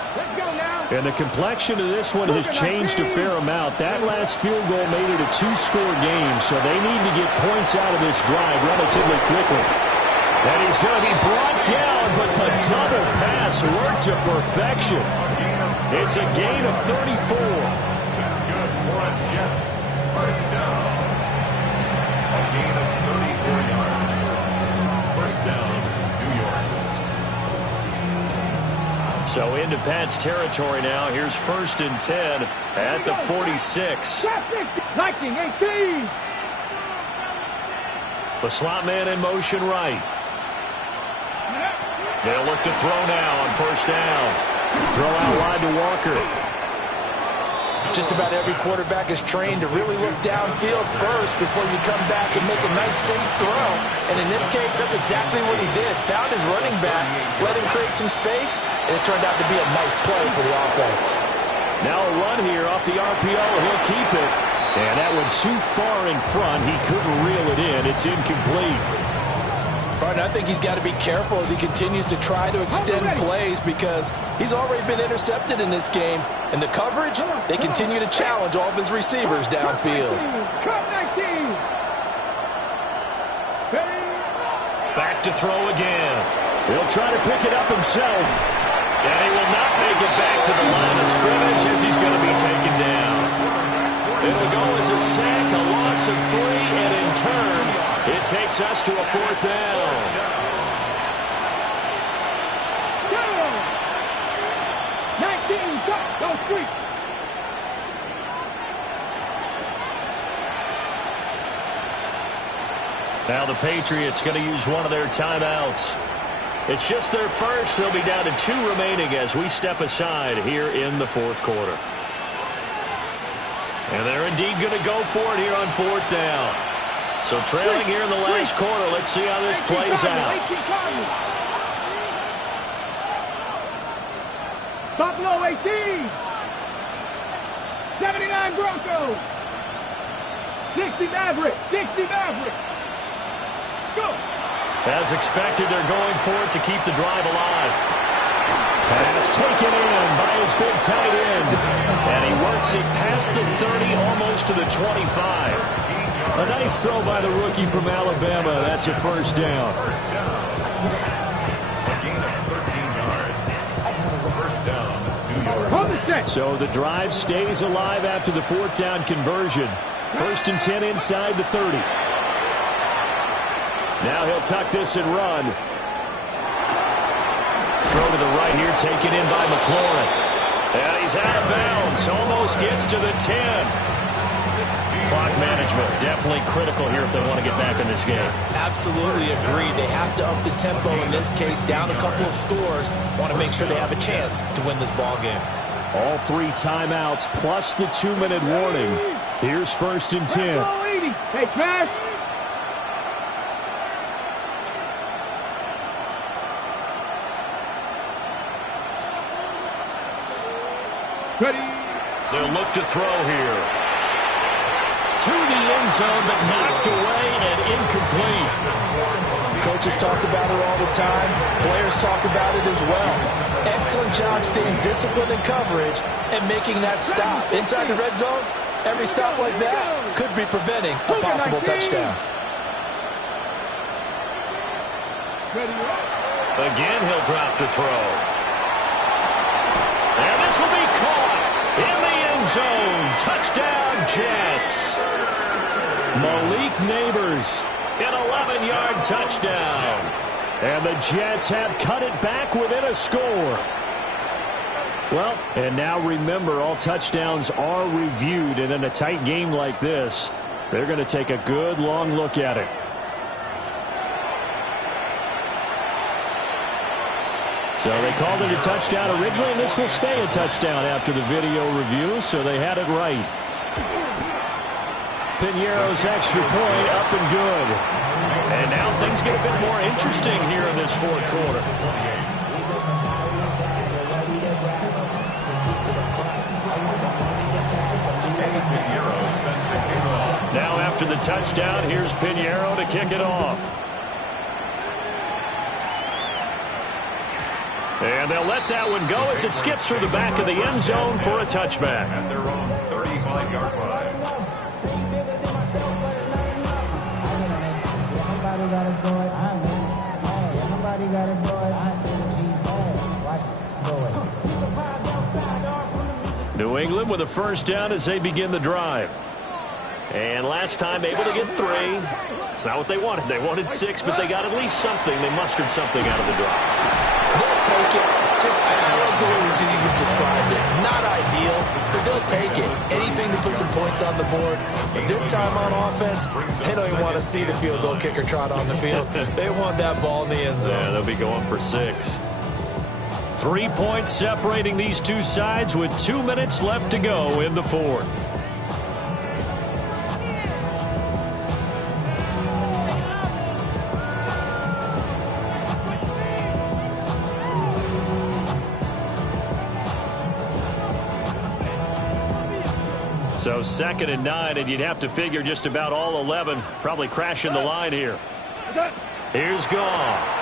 And the complexion of this one has changed a fair amount. That last field goal made it a two-score game, so they need to get points out of this drive relatively quickly. And he's going to be brought down, but the double pass worked to perfection. It's a gain of 34. That's good for a Jets. First down. A gain of 34 yards. First down, New York. So into Pat's territory now. Here's 1st and 10 at the 46. 19-18. The slot man in motion right. They'll look to throw now on 1st down. Throw out wide to Walker. Just about every quarterback is trained to really look downfield first before you come back and make a nice, safe throw. And in this case, that's exactly what he did. Found his running back, let him create some space, and it turned out to be a nice play for the offense. Now a run here off the RPO. He'll keep it. And that one too far in front. He couldn't reel it in. It's incomplete. Barton, I think he's got to be careful as he continues to try to extend plays because he's already been intercepted in this game. And the coverage, they continue to challenge all of his receivers downfield. Back to throw again. He'll try to pick it up himself. And he will not make it back to the line of scrimmage as he's going to be taken down. It'll go as a sack, a loss of 3, and in turn, it takes us to a 4th down. Now the Patriots going to use one of their timeouts. It's just their first. They'll be down to 2 remaining as we step aside here in the 4th quarter. And they're indeed going to go for it here on 4th down. So trailing here in the last quarter. Let's see how this plays out. Buffalo 18. 79 Broncos. 60 Mavericks. 60 Mavericks. Let's go. As expected, they're going for it to keep the drive alive. Pass taken in by his big tight end. And he works it past the 30, almost to the 25. A nice throw by the rookie from Alabama. That's a 1st down. First down. A gain of 13 yards. First down, New York. So the drive stays alive after the 4th down conversion. 1st and 10 inside the 30. Now he'll tuck this and run. Throw to the right here, taken in by McLaurin. And he's out of bounds. Almost gets to the 10. Clock management definitely critical here if they want to get back in this game. Absolutely agreed. They have to up the tempo in this case, down a couple of scores. Want to make sure they have a chance to win this ball game. All 3 timeouts plus the 2-minute warning. Here's 1st and 10. Hey, Smash. They'll look to throw here. To the end zone, but knocked away and incomplete. Coaches talk about it all the time. Players talk about it as well. Excellent job staying disciplined in coverage and making that stop. Inside the red zone, every stop like that could be preventing a possible touchdown. Again, he'll drop to throw. And this will be caught in the end zone. Touchdown, Jets. Malik Neighbors, an 11-yard touchdown. And the Jets have cut it back within a score. Well, and now remember, all touchdowns are reviewed, and in a tight game like this, they're going to take a good long look at it. So they called it a touchdown originally, and this will stay a touchdown after the video review, so they had it right. Piñeiro's extra point up and good. And now things get a bit more interesting here in this fourth quarter. Now after the touchdown, here's Piñeiro to kick it off. And they'll let that one go as it skips through the back of the end zone for a touchback. At their own 35-yard line. New England with a first down as they begin the drive. And last time able to get 3. It's not what they wanted. They wanted 6, but they got at least something. They mustered something out of the drive. They'll take it. Just, I like the way you described it. Not ideal, but they'll take it. Anything to put some points on the board. But this time on offense, they don't even want to see the field goal kicker trot on the field. They want that ball in the end zone. Yeah, they'll be going for 6. 3 points separating these two sides with 2 minutes left to go in the fourth. So 2nd and 9, and you'd have to figure just about all 11 probably crashing the line here. Here's Goff.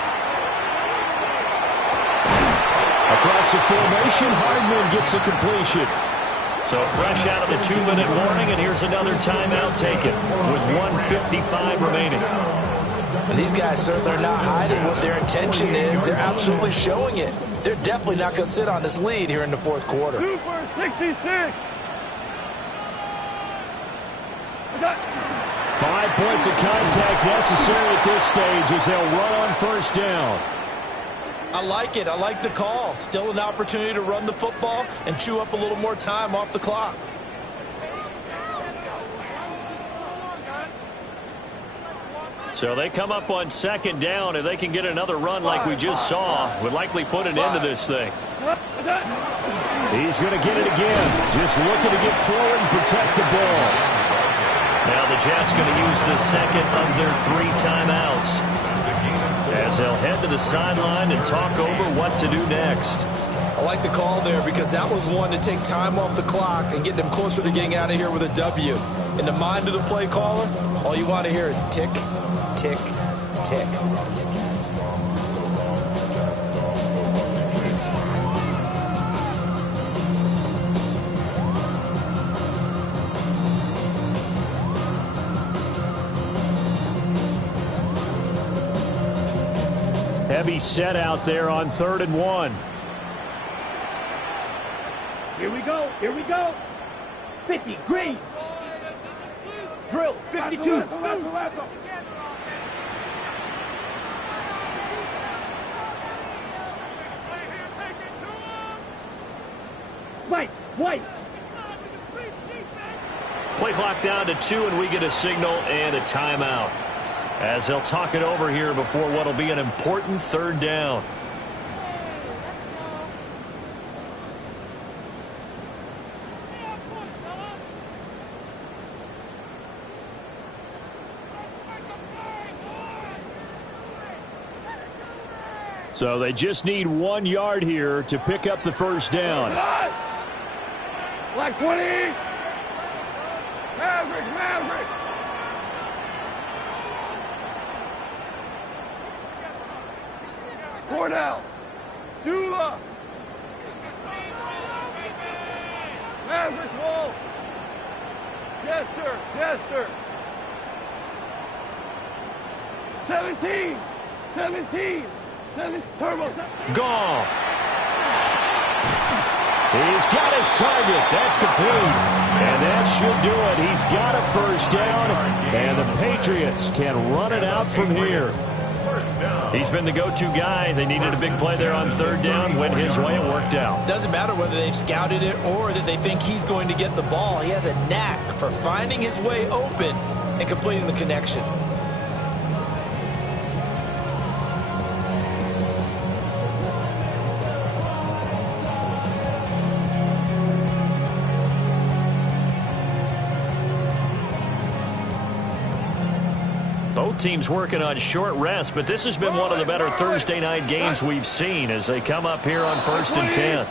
Across the formation, Hardman gets the completion. So fresh out of the 2-minute warning, and here's another timeout taken with 1:55 remaining. And these guys certainly are not hiding what their intention is. They're absolutely showing it. They're definitely not going to sit on this lead here in the fourth quarter. Super 66. 5 points of contact necessary at this stage as they'll run on first down. I like it. I like the call. Still an opportunity to run the football and chew up a little more time off the clock. So they come up on 2nd down, and they can get another run like we just saw. Would likely put an end to this thing. He's going to get it again. Just looking to get forward and protect the ball. Now the Jets going to use the second of their 3 timeouts as they'll head to the sideline and talk over what to do next. I like the call there because that was one to take time off the clock and get them closer to getting out of here with a W. In the mind of the play caller, all you want to hear is tick, tick, tick. Heavy set out there on 3rd and 1. Here we go. Here we go. 50. Green. Drill. 52. White. White. Play clock down to 2, and we get a signal and a timeout as they'll talk it over here before what will be an important 3rd down. So they just need 1 yard here to pick up the first down. Black 20. Maverick, Maverick. Cornell. Dula. Maverick Wolf. Jester, Jester. 17. 17. 7 turbo. Goff. He's got his target. That's complete. And that should do it. He's got a first down. And the Patriots can run it out from here. first down. He's been the go-to guy. They needed a big play there on third down. Went his way. It worked out. Doesn't matter whether they've scouted it or that they think he's going to get the ball. He has a knack for finding his way open and completing the connection. Both teams working on short rest, but this has been one of the better Thursday night games we've seen as they come up here on 1st and 10.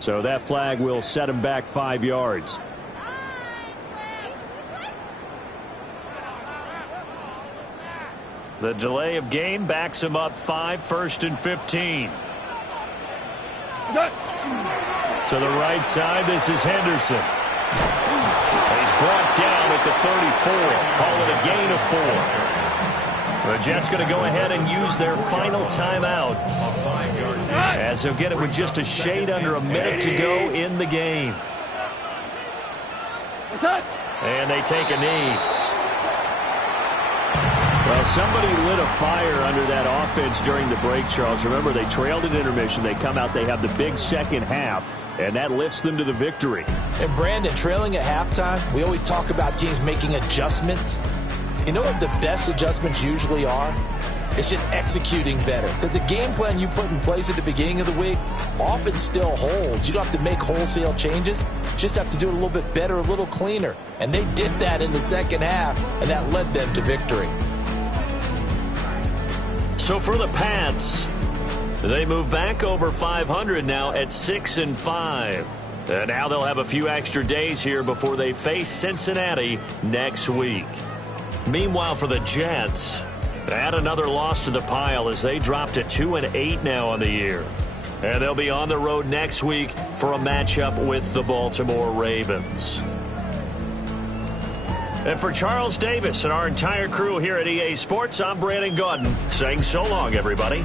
So that flag will set him back 5 yards. The delay of game backs him up 5, 1st and 15. To the right side, this is Henderson. He's brought down at the 34. Call it a gain of 4. The Jets going to go ahead and use their final timeout as they'll get it with just a shade under a minute to go in the game. And they take a knee. Well, somebody lit a fire under that offense during the break, Charles. Remember, they trailed at intermission. They come out, they have the big second half, and that lifts them to the victory. And Brandon, trailing at halftime, we always talk about teams making adjustments. You know what the best adjustments usually are? It's just executing better. Because the game plan you put in place at the beginning of the week often still holds. You don't have to make wholesale changes. You just have to do it a little bit better, a little cleaner. And they did that in the second half, and that led them to victory. So for the Pats, they move back over 500 now at 6-5. And now they'll have a few extra days here before they face Cincinnati next week. Meanwhile, for the Jets, add another loss to the pile as they drop to 2-8 now on the year. And they'll be on the road next week for a matchup with the Baltimore Ravens. And for Charles Davis and our entire crew here at EA Sports, I'm Brandon Gaudin saying so long, everybody.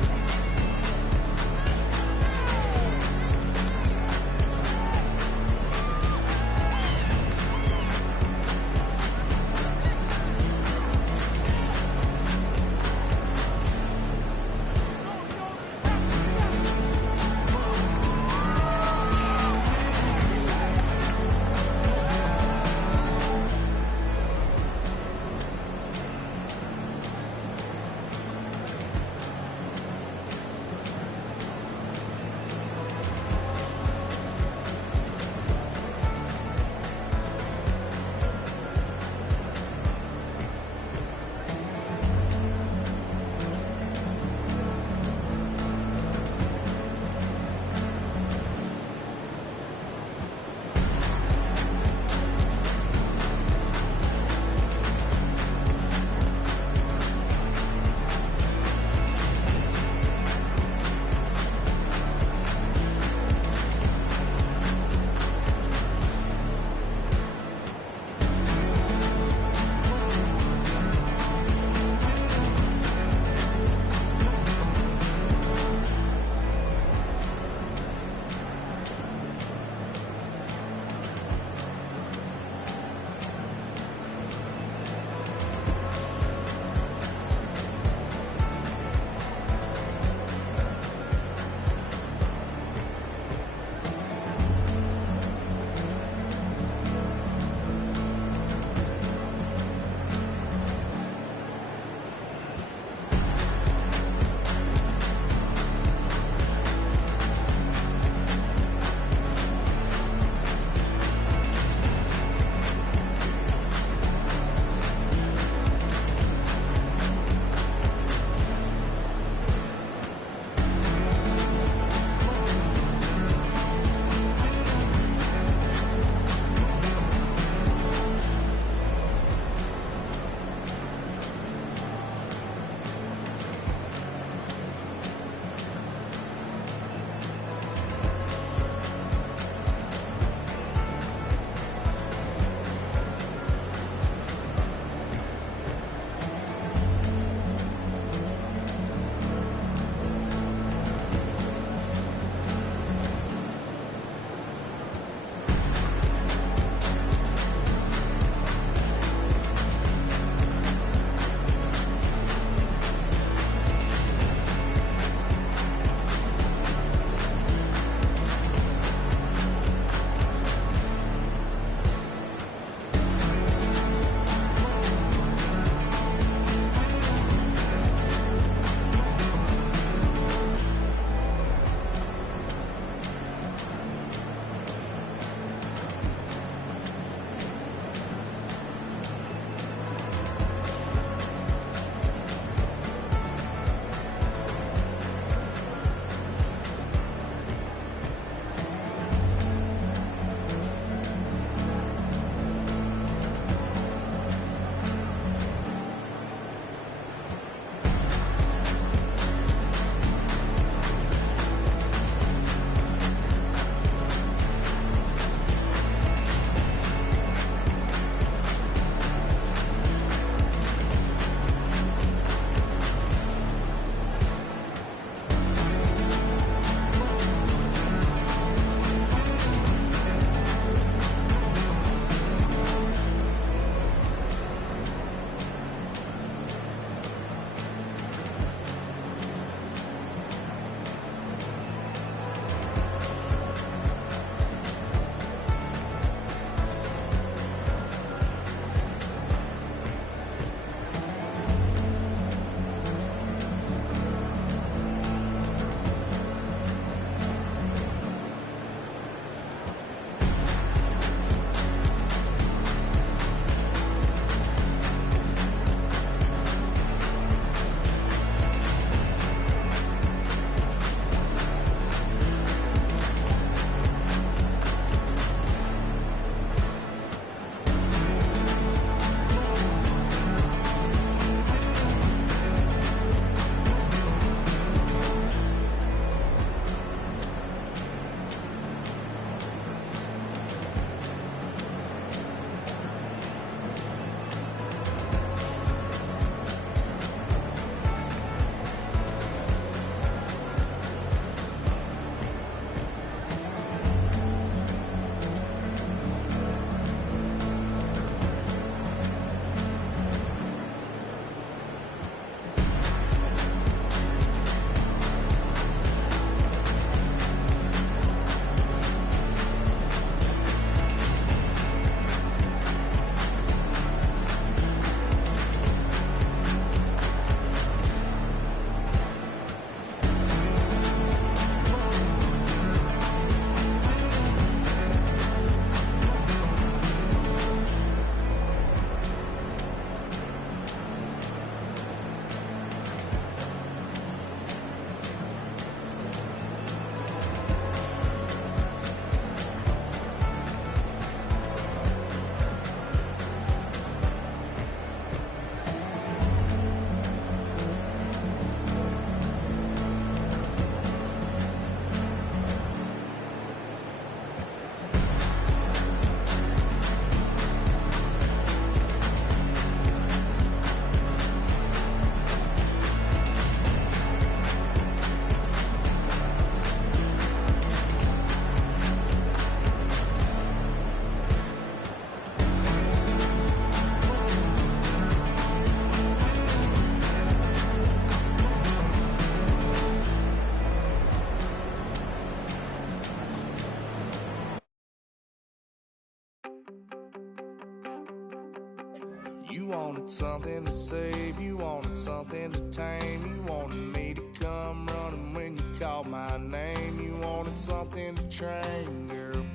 You wanted something to save, you wanted something to tame. You wanted me to come running when you called my name. You wanted something to train, girl,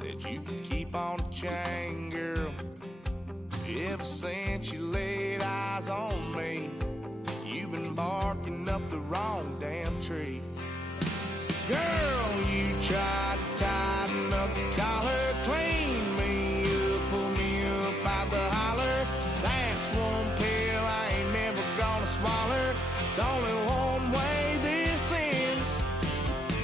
that you could keep on the chain, girl. Ever since you laid eyes on me, you've been barking up the wrong damn tree. Girl, you tried to tighten up the collar, clean me up, pull me up out the holler. That's one pill I ain't never gonna swallow. It's only one way this ends.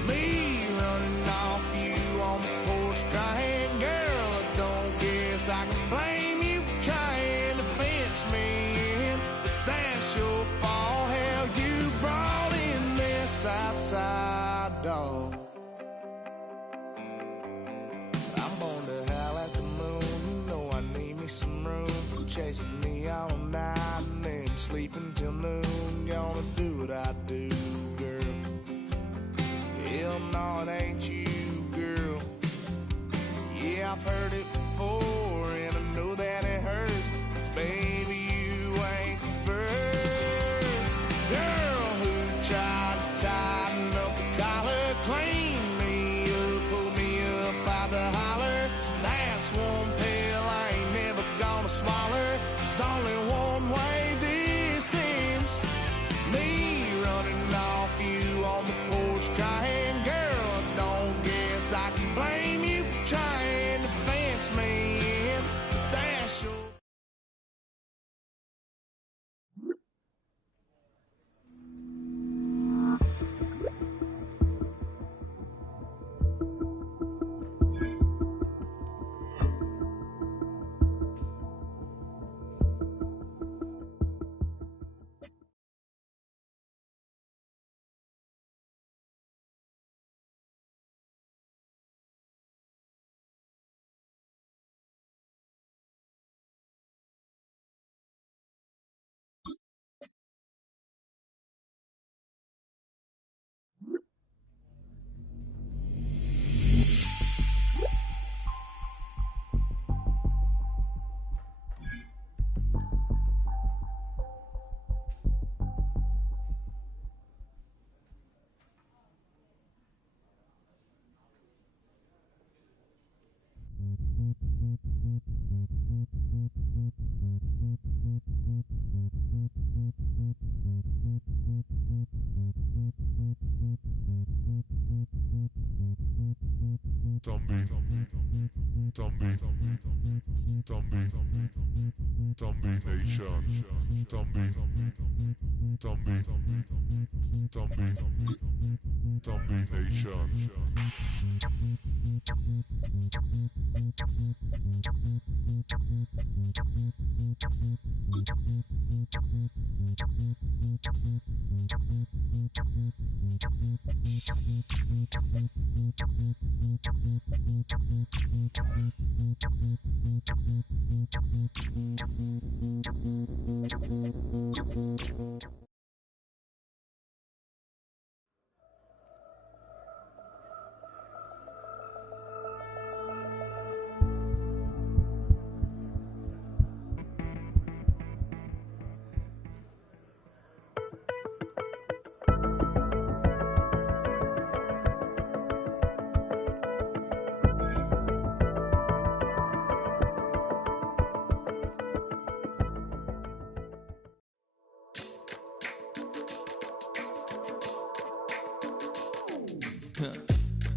Me running off you on the porch crying. Girl, I don't guess I can blame you for trying to fence me in, but that's your fault. Hell, you brought in this outside dog. I'm born to howl at the moon. You know I need me some room from chasing me all night and then sleeping till noon. Gonna do what I do, girl. Hell no, it ain't you, girl. Yeah, I've heard it before and I know that it hurts. Baby, you ain't the first girl who tried to tighten up the collar, clean me up, pull me up out the holler. That's one pill I ain't never gonna swallow. It's only one way this ends. Me running off you on the porch crying. Girl, I don't guess I can blame you for trying to fence me in, but that's your...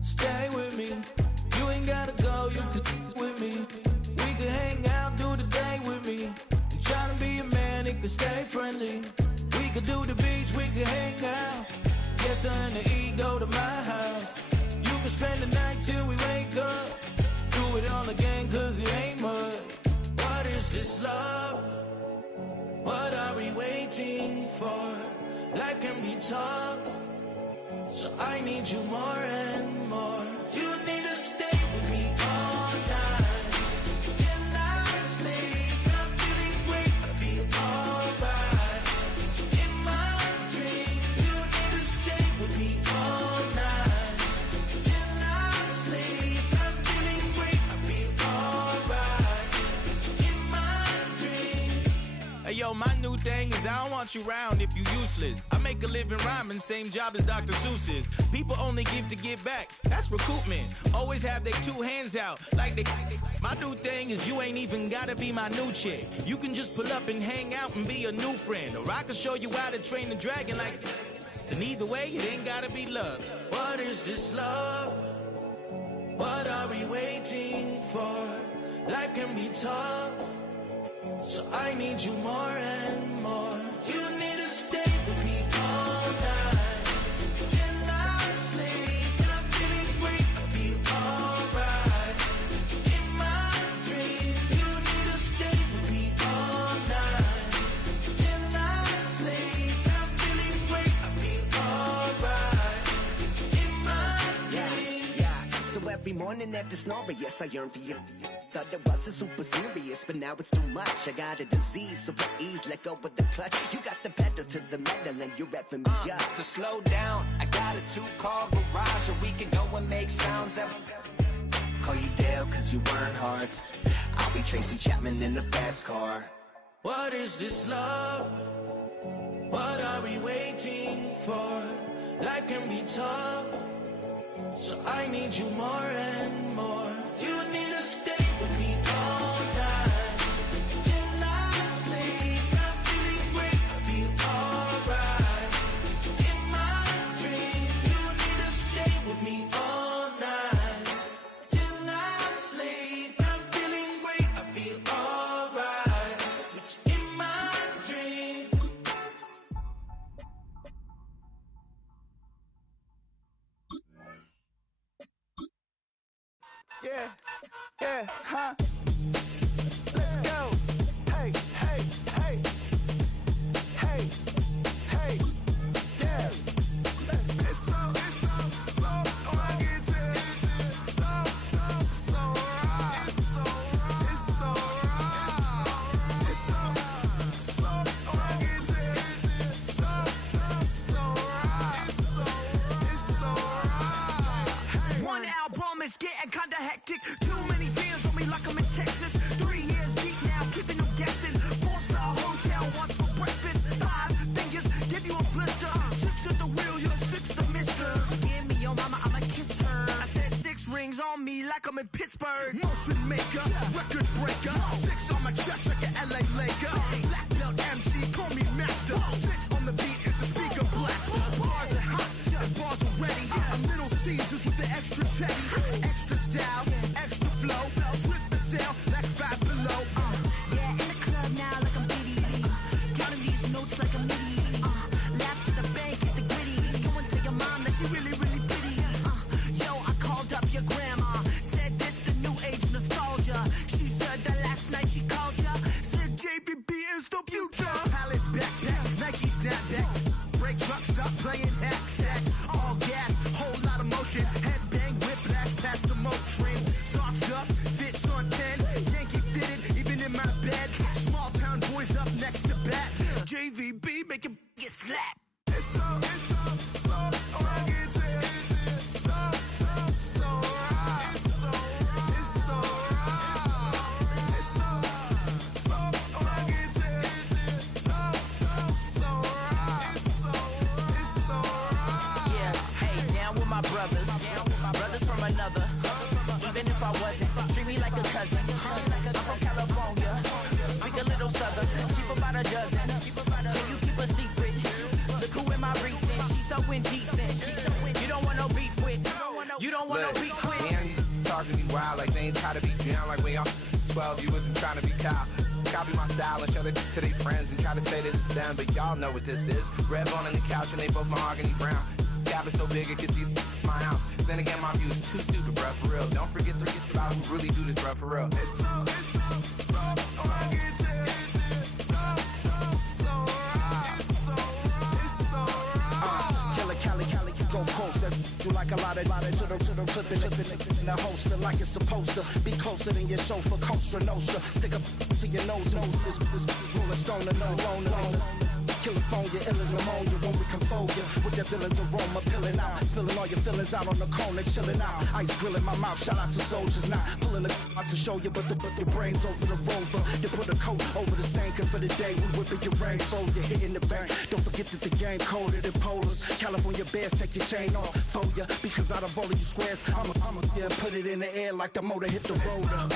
Stay with me. You ain't gotta go, you could with me. We could hang out, do the day with me. You tryna be a man, it could stay friendly. We could do the beach, we could hang out. Get something to eat, go to my house. You could spend the night till we wake up. Do it all again, cause it ain't mud. What is this love? What are we waiting for? Life can be tough, so I need you more and more. You need to stay with me all night till I sleep. I'm feeling great, I feel alright. In my dreams, you need to stay with me all night till I sleep. I'm feeling great, I feel alright. In my thing is I don't want you around if you useless. I make a living rhyming, same job as Dr. Seuss's. People only give to give back, that's recoupment. Always have their two hands out, like they. My new thing is you ain't even gotta be my new chick. You can just pull up and hang out and be a new friend. Or I can show you how to train the dragon like. And either way, it ain't gotta be love. What is this love? What are we waiting for? Life can be tough, so I need you more and more. You need to stay with me all night till I sleep. I'm feeling great, I'll be alright. In my dreams, you need to stay with me all night till I sleep. I'm feeling great, I'll be alright. In my dreams. Yeah. So every morning after snoring, yes, I yearn for you. Thought it wasn't super serious, but now it's too much. I got a disease, so please let go with the clutch. You got the pedal to the metal and you're reffing me up. So slow down, I got a 2-car garage, so we can go and make sounds that Call you Dale, cause you weren't hearts. I'll be Tracy Chapman in the fast car. What is this love? What are we waiting for? Life can be tough, so I need you more and more. You need to stay with me all night till I sleep. I'm feeling great, I'll be alright. In my dreams, you need to stay with me all night till I sleep. I'm feeling great, I'll be alright. In my dreams. Yeah, huh? Let's go. Hey, hey, hey. Hey, hey, yeah. It's so rugged. So right. It's so right. It's so rugged. So right. It's so right. One album is getting kinda hectic. Too many fans on me like I'm in Texas. 3 years deep now, keeping them guessing. 4-star hotel once for breakfast. 5 fingers, give you a blister. 6 at the wheel, you're 6 the mister. Give me your mama, I'ma kiss her. I said 6 rings on me like I'm in Pittsburgh. Motion maker, record breaker. 6 on my chest like an LA Laker. Black belt MC, call me master. 6 on the beat, it's a speaker blaster. Bars are hot, and bars are ready. A Middle Caesars with the extra chetty. Extra style, extra flow. Drip for sale, like 5 below. Yeah, in the club now like I'm Biddy. Counting these notes like I'm Nitty. Laugh to the bank, hit the gritty. Go and tell your mom that she really, really pretty. Yo, I called up your grandma. Said this the new age nostalgia. She said that last night she called ya. Said JVB is the future. Palace backpack, Nike snapback. Break truck, stop playing hack sack. All gas, whole lot of motion. Headbang, whiplash, past the moat train. Soft up, fits on 10. Yankee fitted, even in my bed. Small town boys up next to bat. JVB, make it get slapped. It's so rugged. So right. It's so right. It's so rugged. So right. Yeah, hey, down with my brothers. Brothers from another. Even if I wasn't, treat me like a cousin. I'm from California. Speak a little southern. Cheap about a dozen. Can you keep a secret? Look who in my recent. She's so indecent. You don't want no beef with. You don't want no beef with. Damn, these talk to me wild like they ain't try to be down like we all 12. You wasn't trying to be Kyle. Copy my style and show it to their friends and try to say that it's them, but y'all know what this is. Red bone on the couch and they both mahogany brown. Gap is so big it can see my house. Then again, my view is too stupid, bruh, for real. Don't forget about who really do this, bruh, for real. It's so rugged. So right. It's so right. Killer Cali, go closer. You like a lot of to the clipping in the holster like it's supposed to be closer than your chauffeur. Costa Nostra, stick up to your nose. This rolling stone and no loner. California, ill as pneumonia when we come for you. With that villain's aroma, peeling out. Spilling all your feelings out on the corner, chilling out. Ice grilling my mouth, shout out to soldiers. Not pulling the out to show you, but the brains over the rover. They put a coat over the stain, cause for the day we whipping your rain for you, hitting the bank. Don't forget that the game colder than polars. California bears, take your chain off for ya. Because out of all of you squares, I'ma yeah, put it in the air like the motor hit the roller.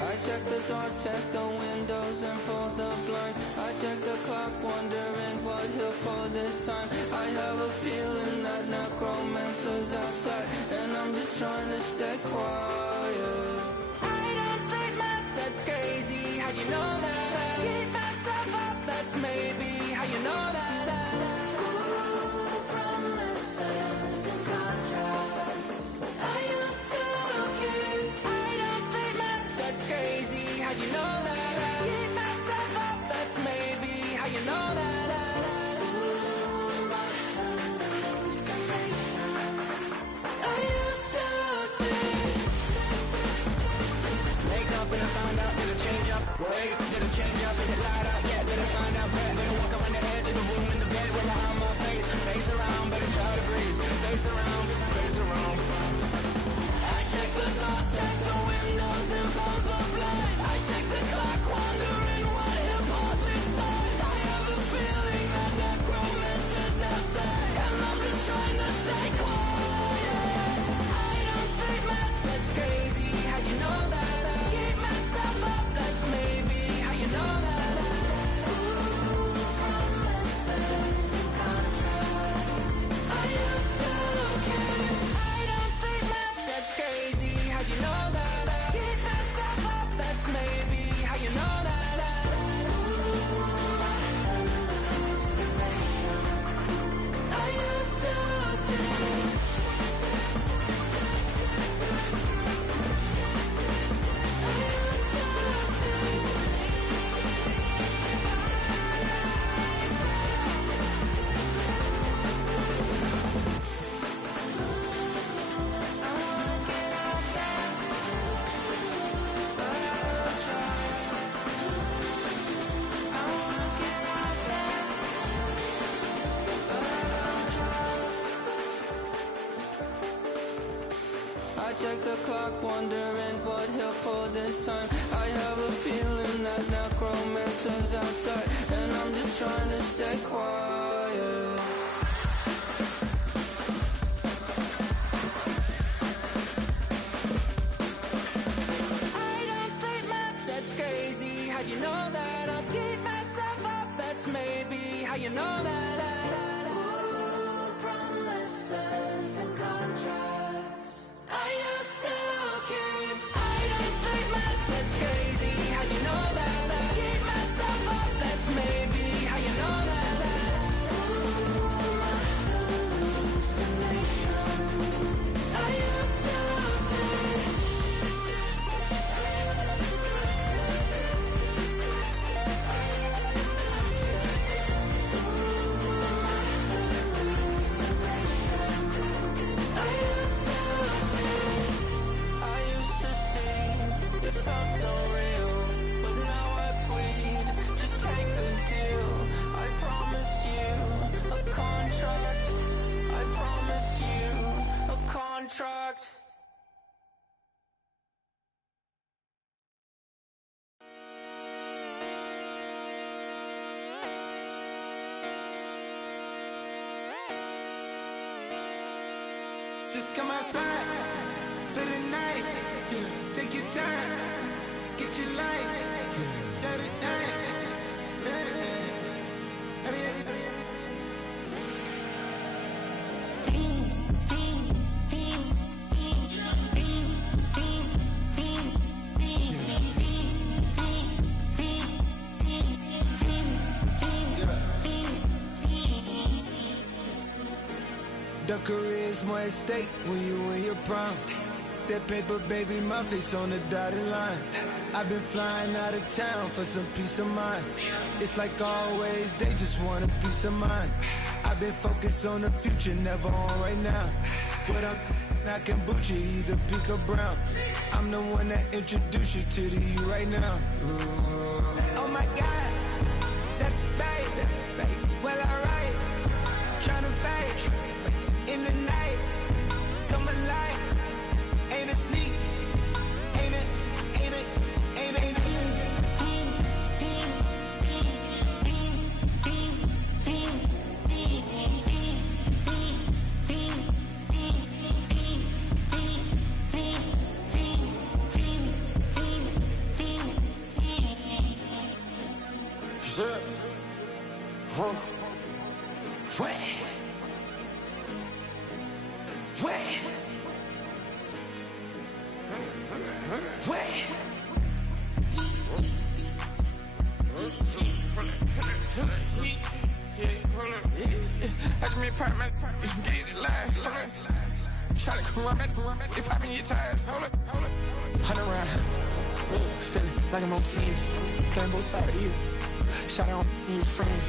I check the doors, check the windows, and pull the blinds. I check the clock, wondering what he'll pull this time. I have a feeling that necromancer's outside, and I'm just trying to stay quiet. I don't sleep much, that's crazy. How'd you know that? Keep myself up, that's maybe how you know that. Ooh, promises and contracts. I used to keep. That's crazy, how'd you know that? Keep myself up, that's maybe how you know that. Ooh, my hallucination. I used to see. Wake up and I found out, did it change up? Wake up, did it change up? Is it light out yet? Did I find out better? Better walk around the edge of the room in the bed with my arm on face. Face around, better try to breathe. Face around, face around. I check the doors, check the windows, and pull the blind. I check the clock, wondering what he'll pull this time. I have a feeling that necromancer's outside, and I'm just trying to stay quiet. I don't sleep much, that's crazy. How'd you know that? Keep myself up, that's maybe how you know that. Ooh, promises and contracts. I used to keep. I don't sleep much, that's crazy. How'd you know that? Keep myself up, that's maybe how you know that. Ooh, my hallucination. I used to see. I check the clock, wondering what he'll pull this time. I have a feeling that necromancer's outside, and I'm just trying to stay quiet. I don't sleep much, that's crazy. How'd you know that? I'll keep myself up, that's maybe how you know that. Ooh, promises and contracts. I used to keep. I don't sleep much, that's crazy. How'd you know that? Keep myself up, that's maybe how you know that. Ooh, my hallucination. I used to see. Contract. Just come outside for the night. Take your time, get your life. Shut it down. The career is more at stake when you in your prime. That paper, baby, my face on the dotted line. I've been flying out of town for some peace of mind. It's like always, they just want a peace of mind. I've been focused on the future, never on right now. But I can boot you either pink or brown. I'm the one that introduced you to the you right now. Oh my God, that's baby. Well, alright, tryna fight in the night. Come alive, ain't it sneak? Ain't it? I just made part of my get it live. Try to come run back, they popping your tires. Hold up. 100 round, feeling like I'm on team, playing both sides of you. Shot on your friends.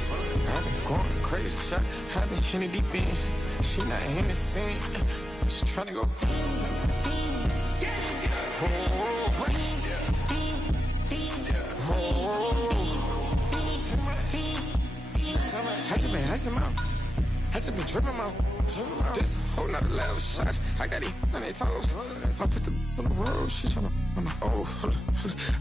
I've been going crazy, shot. I've been in the deep end. She not in the scene. She tryna go. I just been tripping out. This whole nother level shot. I got it on their toes. I put the on the road. She tryna on the hold up.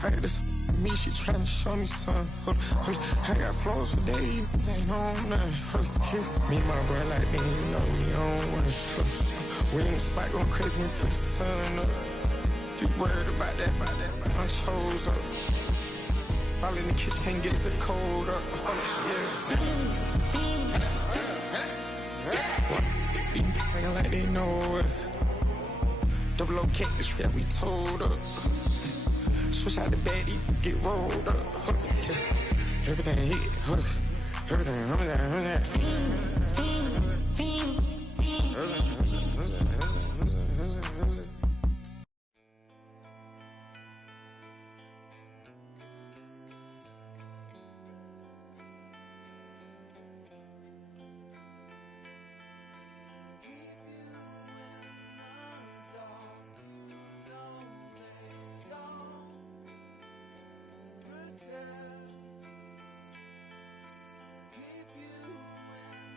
I got this me. She tryna show me some. I got flows for days. Ain't on nothing. Me and my bro like me, you know we on one. We in the spot going crazy until the sun up. You worried about that? I chose up. All in the kitchen can't get the cold up. Acting like they know it. Double O cactus that we told us. Switch out the baddie, get rolled up. Everything hit, everything. Keep you in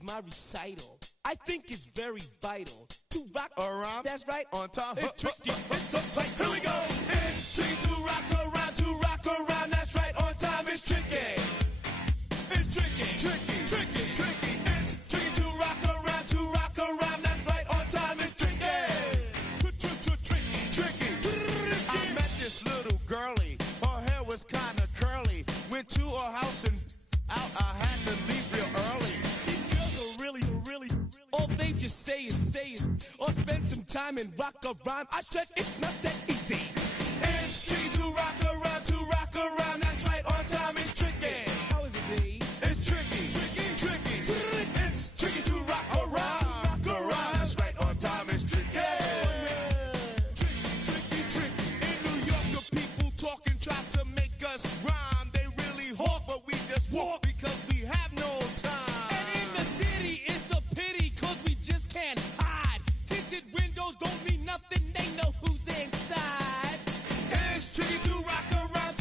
My recital, I think it's very vital to rock around. That's right, on time. It's tricky. It's tight. Here we go. It's tricky to rock around. To rock around. That's right, on time. It's tricky. It's tricky. Tricky. Tricky. Tricky. It's tricky to rock around. To rock around. That's right, on time. It's tricky. Tricky. Tricky. I met this little girlie. Her hair was kind of curly. Went to her house and out. I had to leave real early. Really, all they just say is, or spend some time and rock a rhyme. I said it's not that easy. It's tricky to rock around, that's right, on time it's tricky. How is it, B? It's tricky, tricky. It's tricky to rock around, that's right, on time it's tricky. Tricky. In New York, the people talk and try to make us rhyme. They really hawk, but we just walk because we have no time. Don't mean nothing, they know who's inside. It's tricky to rock around,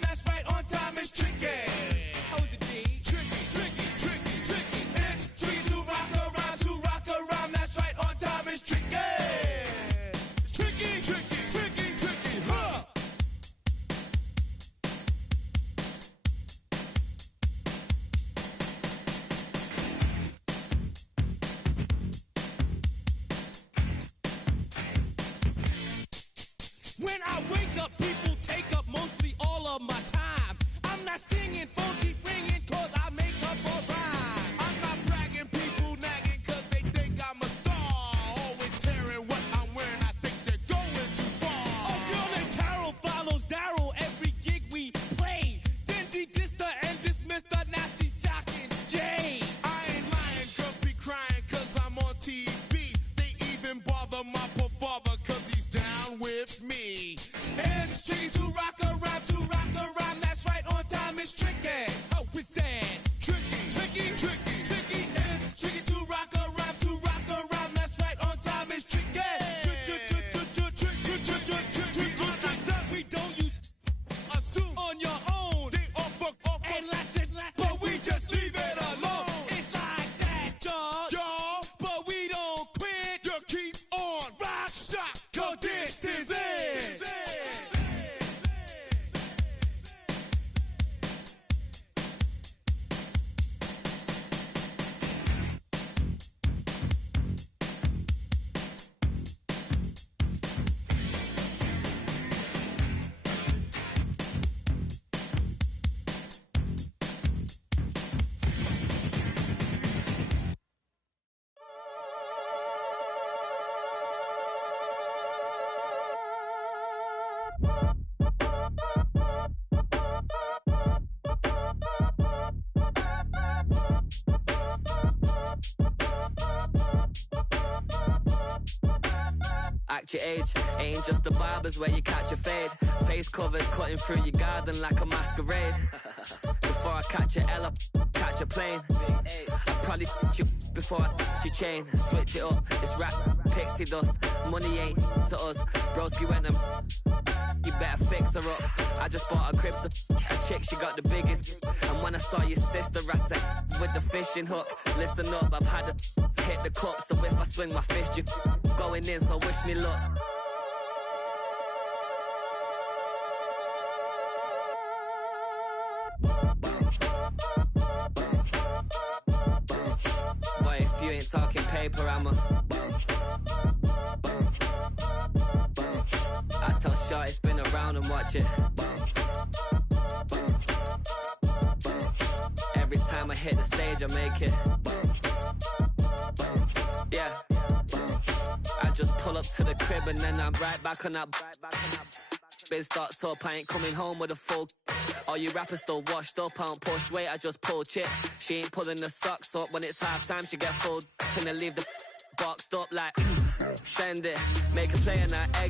that's right, on time it's tricky. How is it, D? Tricky. It's tricky to rock around, that's right, on time it's tricky. Tricky, huh? When I wake up, people take up mostly all of my time. I'm not singing, phone keep ringing, cause I make up a rhyme. I'm not bragging, people nagging, cause they think I'm a star. Always tearing what I'm wearing, I think they're going too far. A girl named Carol follows Daryl every gig we play. Then de-dissed her and dismissed her, now she's shocking Jay. I ain't lying, girls be crying, cause I'm on TV. They even bother my poor father, cause he's down with me. It's tricky to rock around, that's right, on time it's tricky. How is that? Tricky. It's tricky to rock around, that's right, on time it's tricky. We don't use assume on your own. They all fuck up and latch, but we just leave it alone. It's like that, y'all, but we don't quit. You keep on rock, shock, cause this is it. Act your age, ain't just the barbers where you catch a fade. Face covered, cutting through your garden like a masquerade. Before I catch a L, catch a plane. I'd probably f*** you before I f*** your chain. Switch it up, it's rap, pixie dust. Money ain't to us, broski went and you better fix her up. I just bought a crib to a chick, she got the biggest. And when I saw your sister rat with the fishing hook, listen up, I've had to hit the cup. So if I swing my fist, you going in, so wish me luck. ain't talking paper, I'm a bounce, bounce, bounce. I tell Shorty spin around and watch it bounce, bounce, bounce. Every time I hit the stage, I make it bounce, bounce, yeah, bounce. I just pull up to the crib and then I'm right back on that. Biz starts up, I ain't coming home with a full. All you rappers still washed up, I don't push weight, I just pull chicks. She ain't pulling the socks up when it's half time, she get full. Finna leave the boxed up like, send it, make a play in that egg.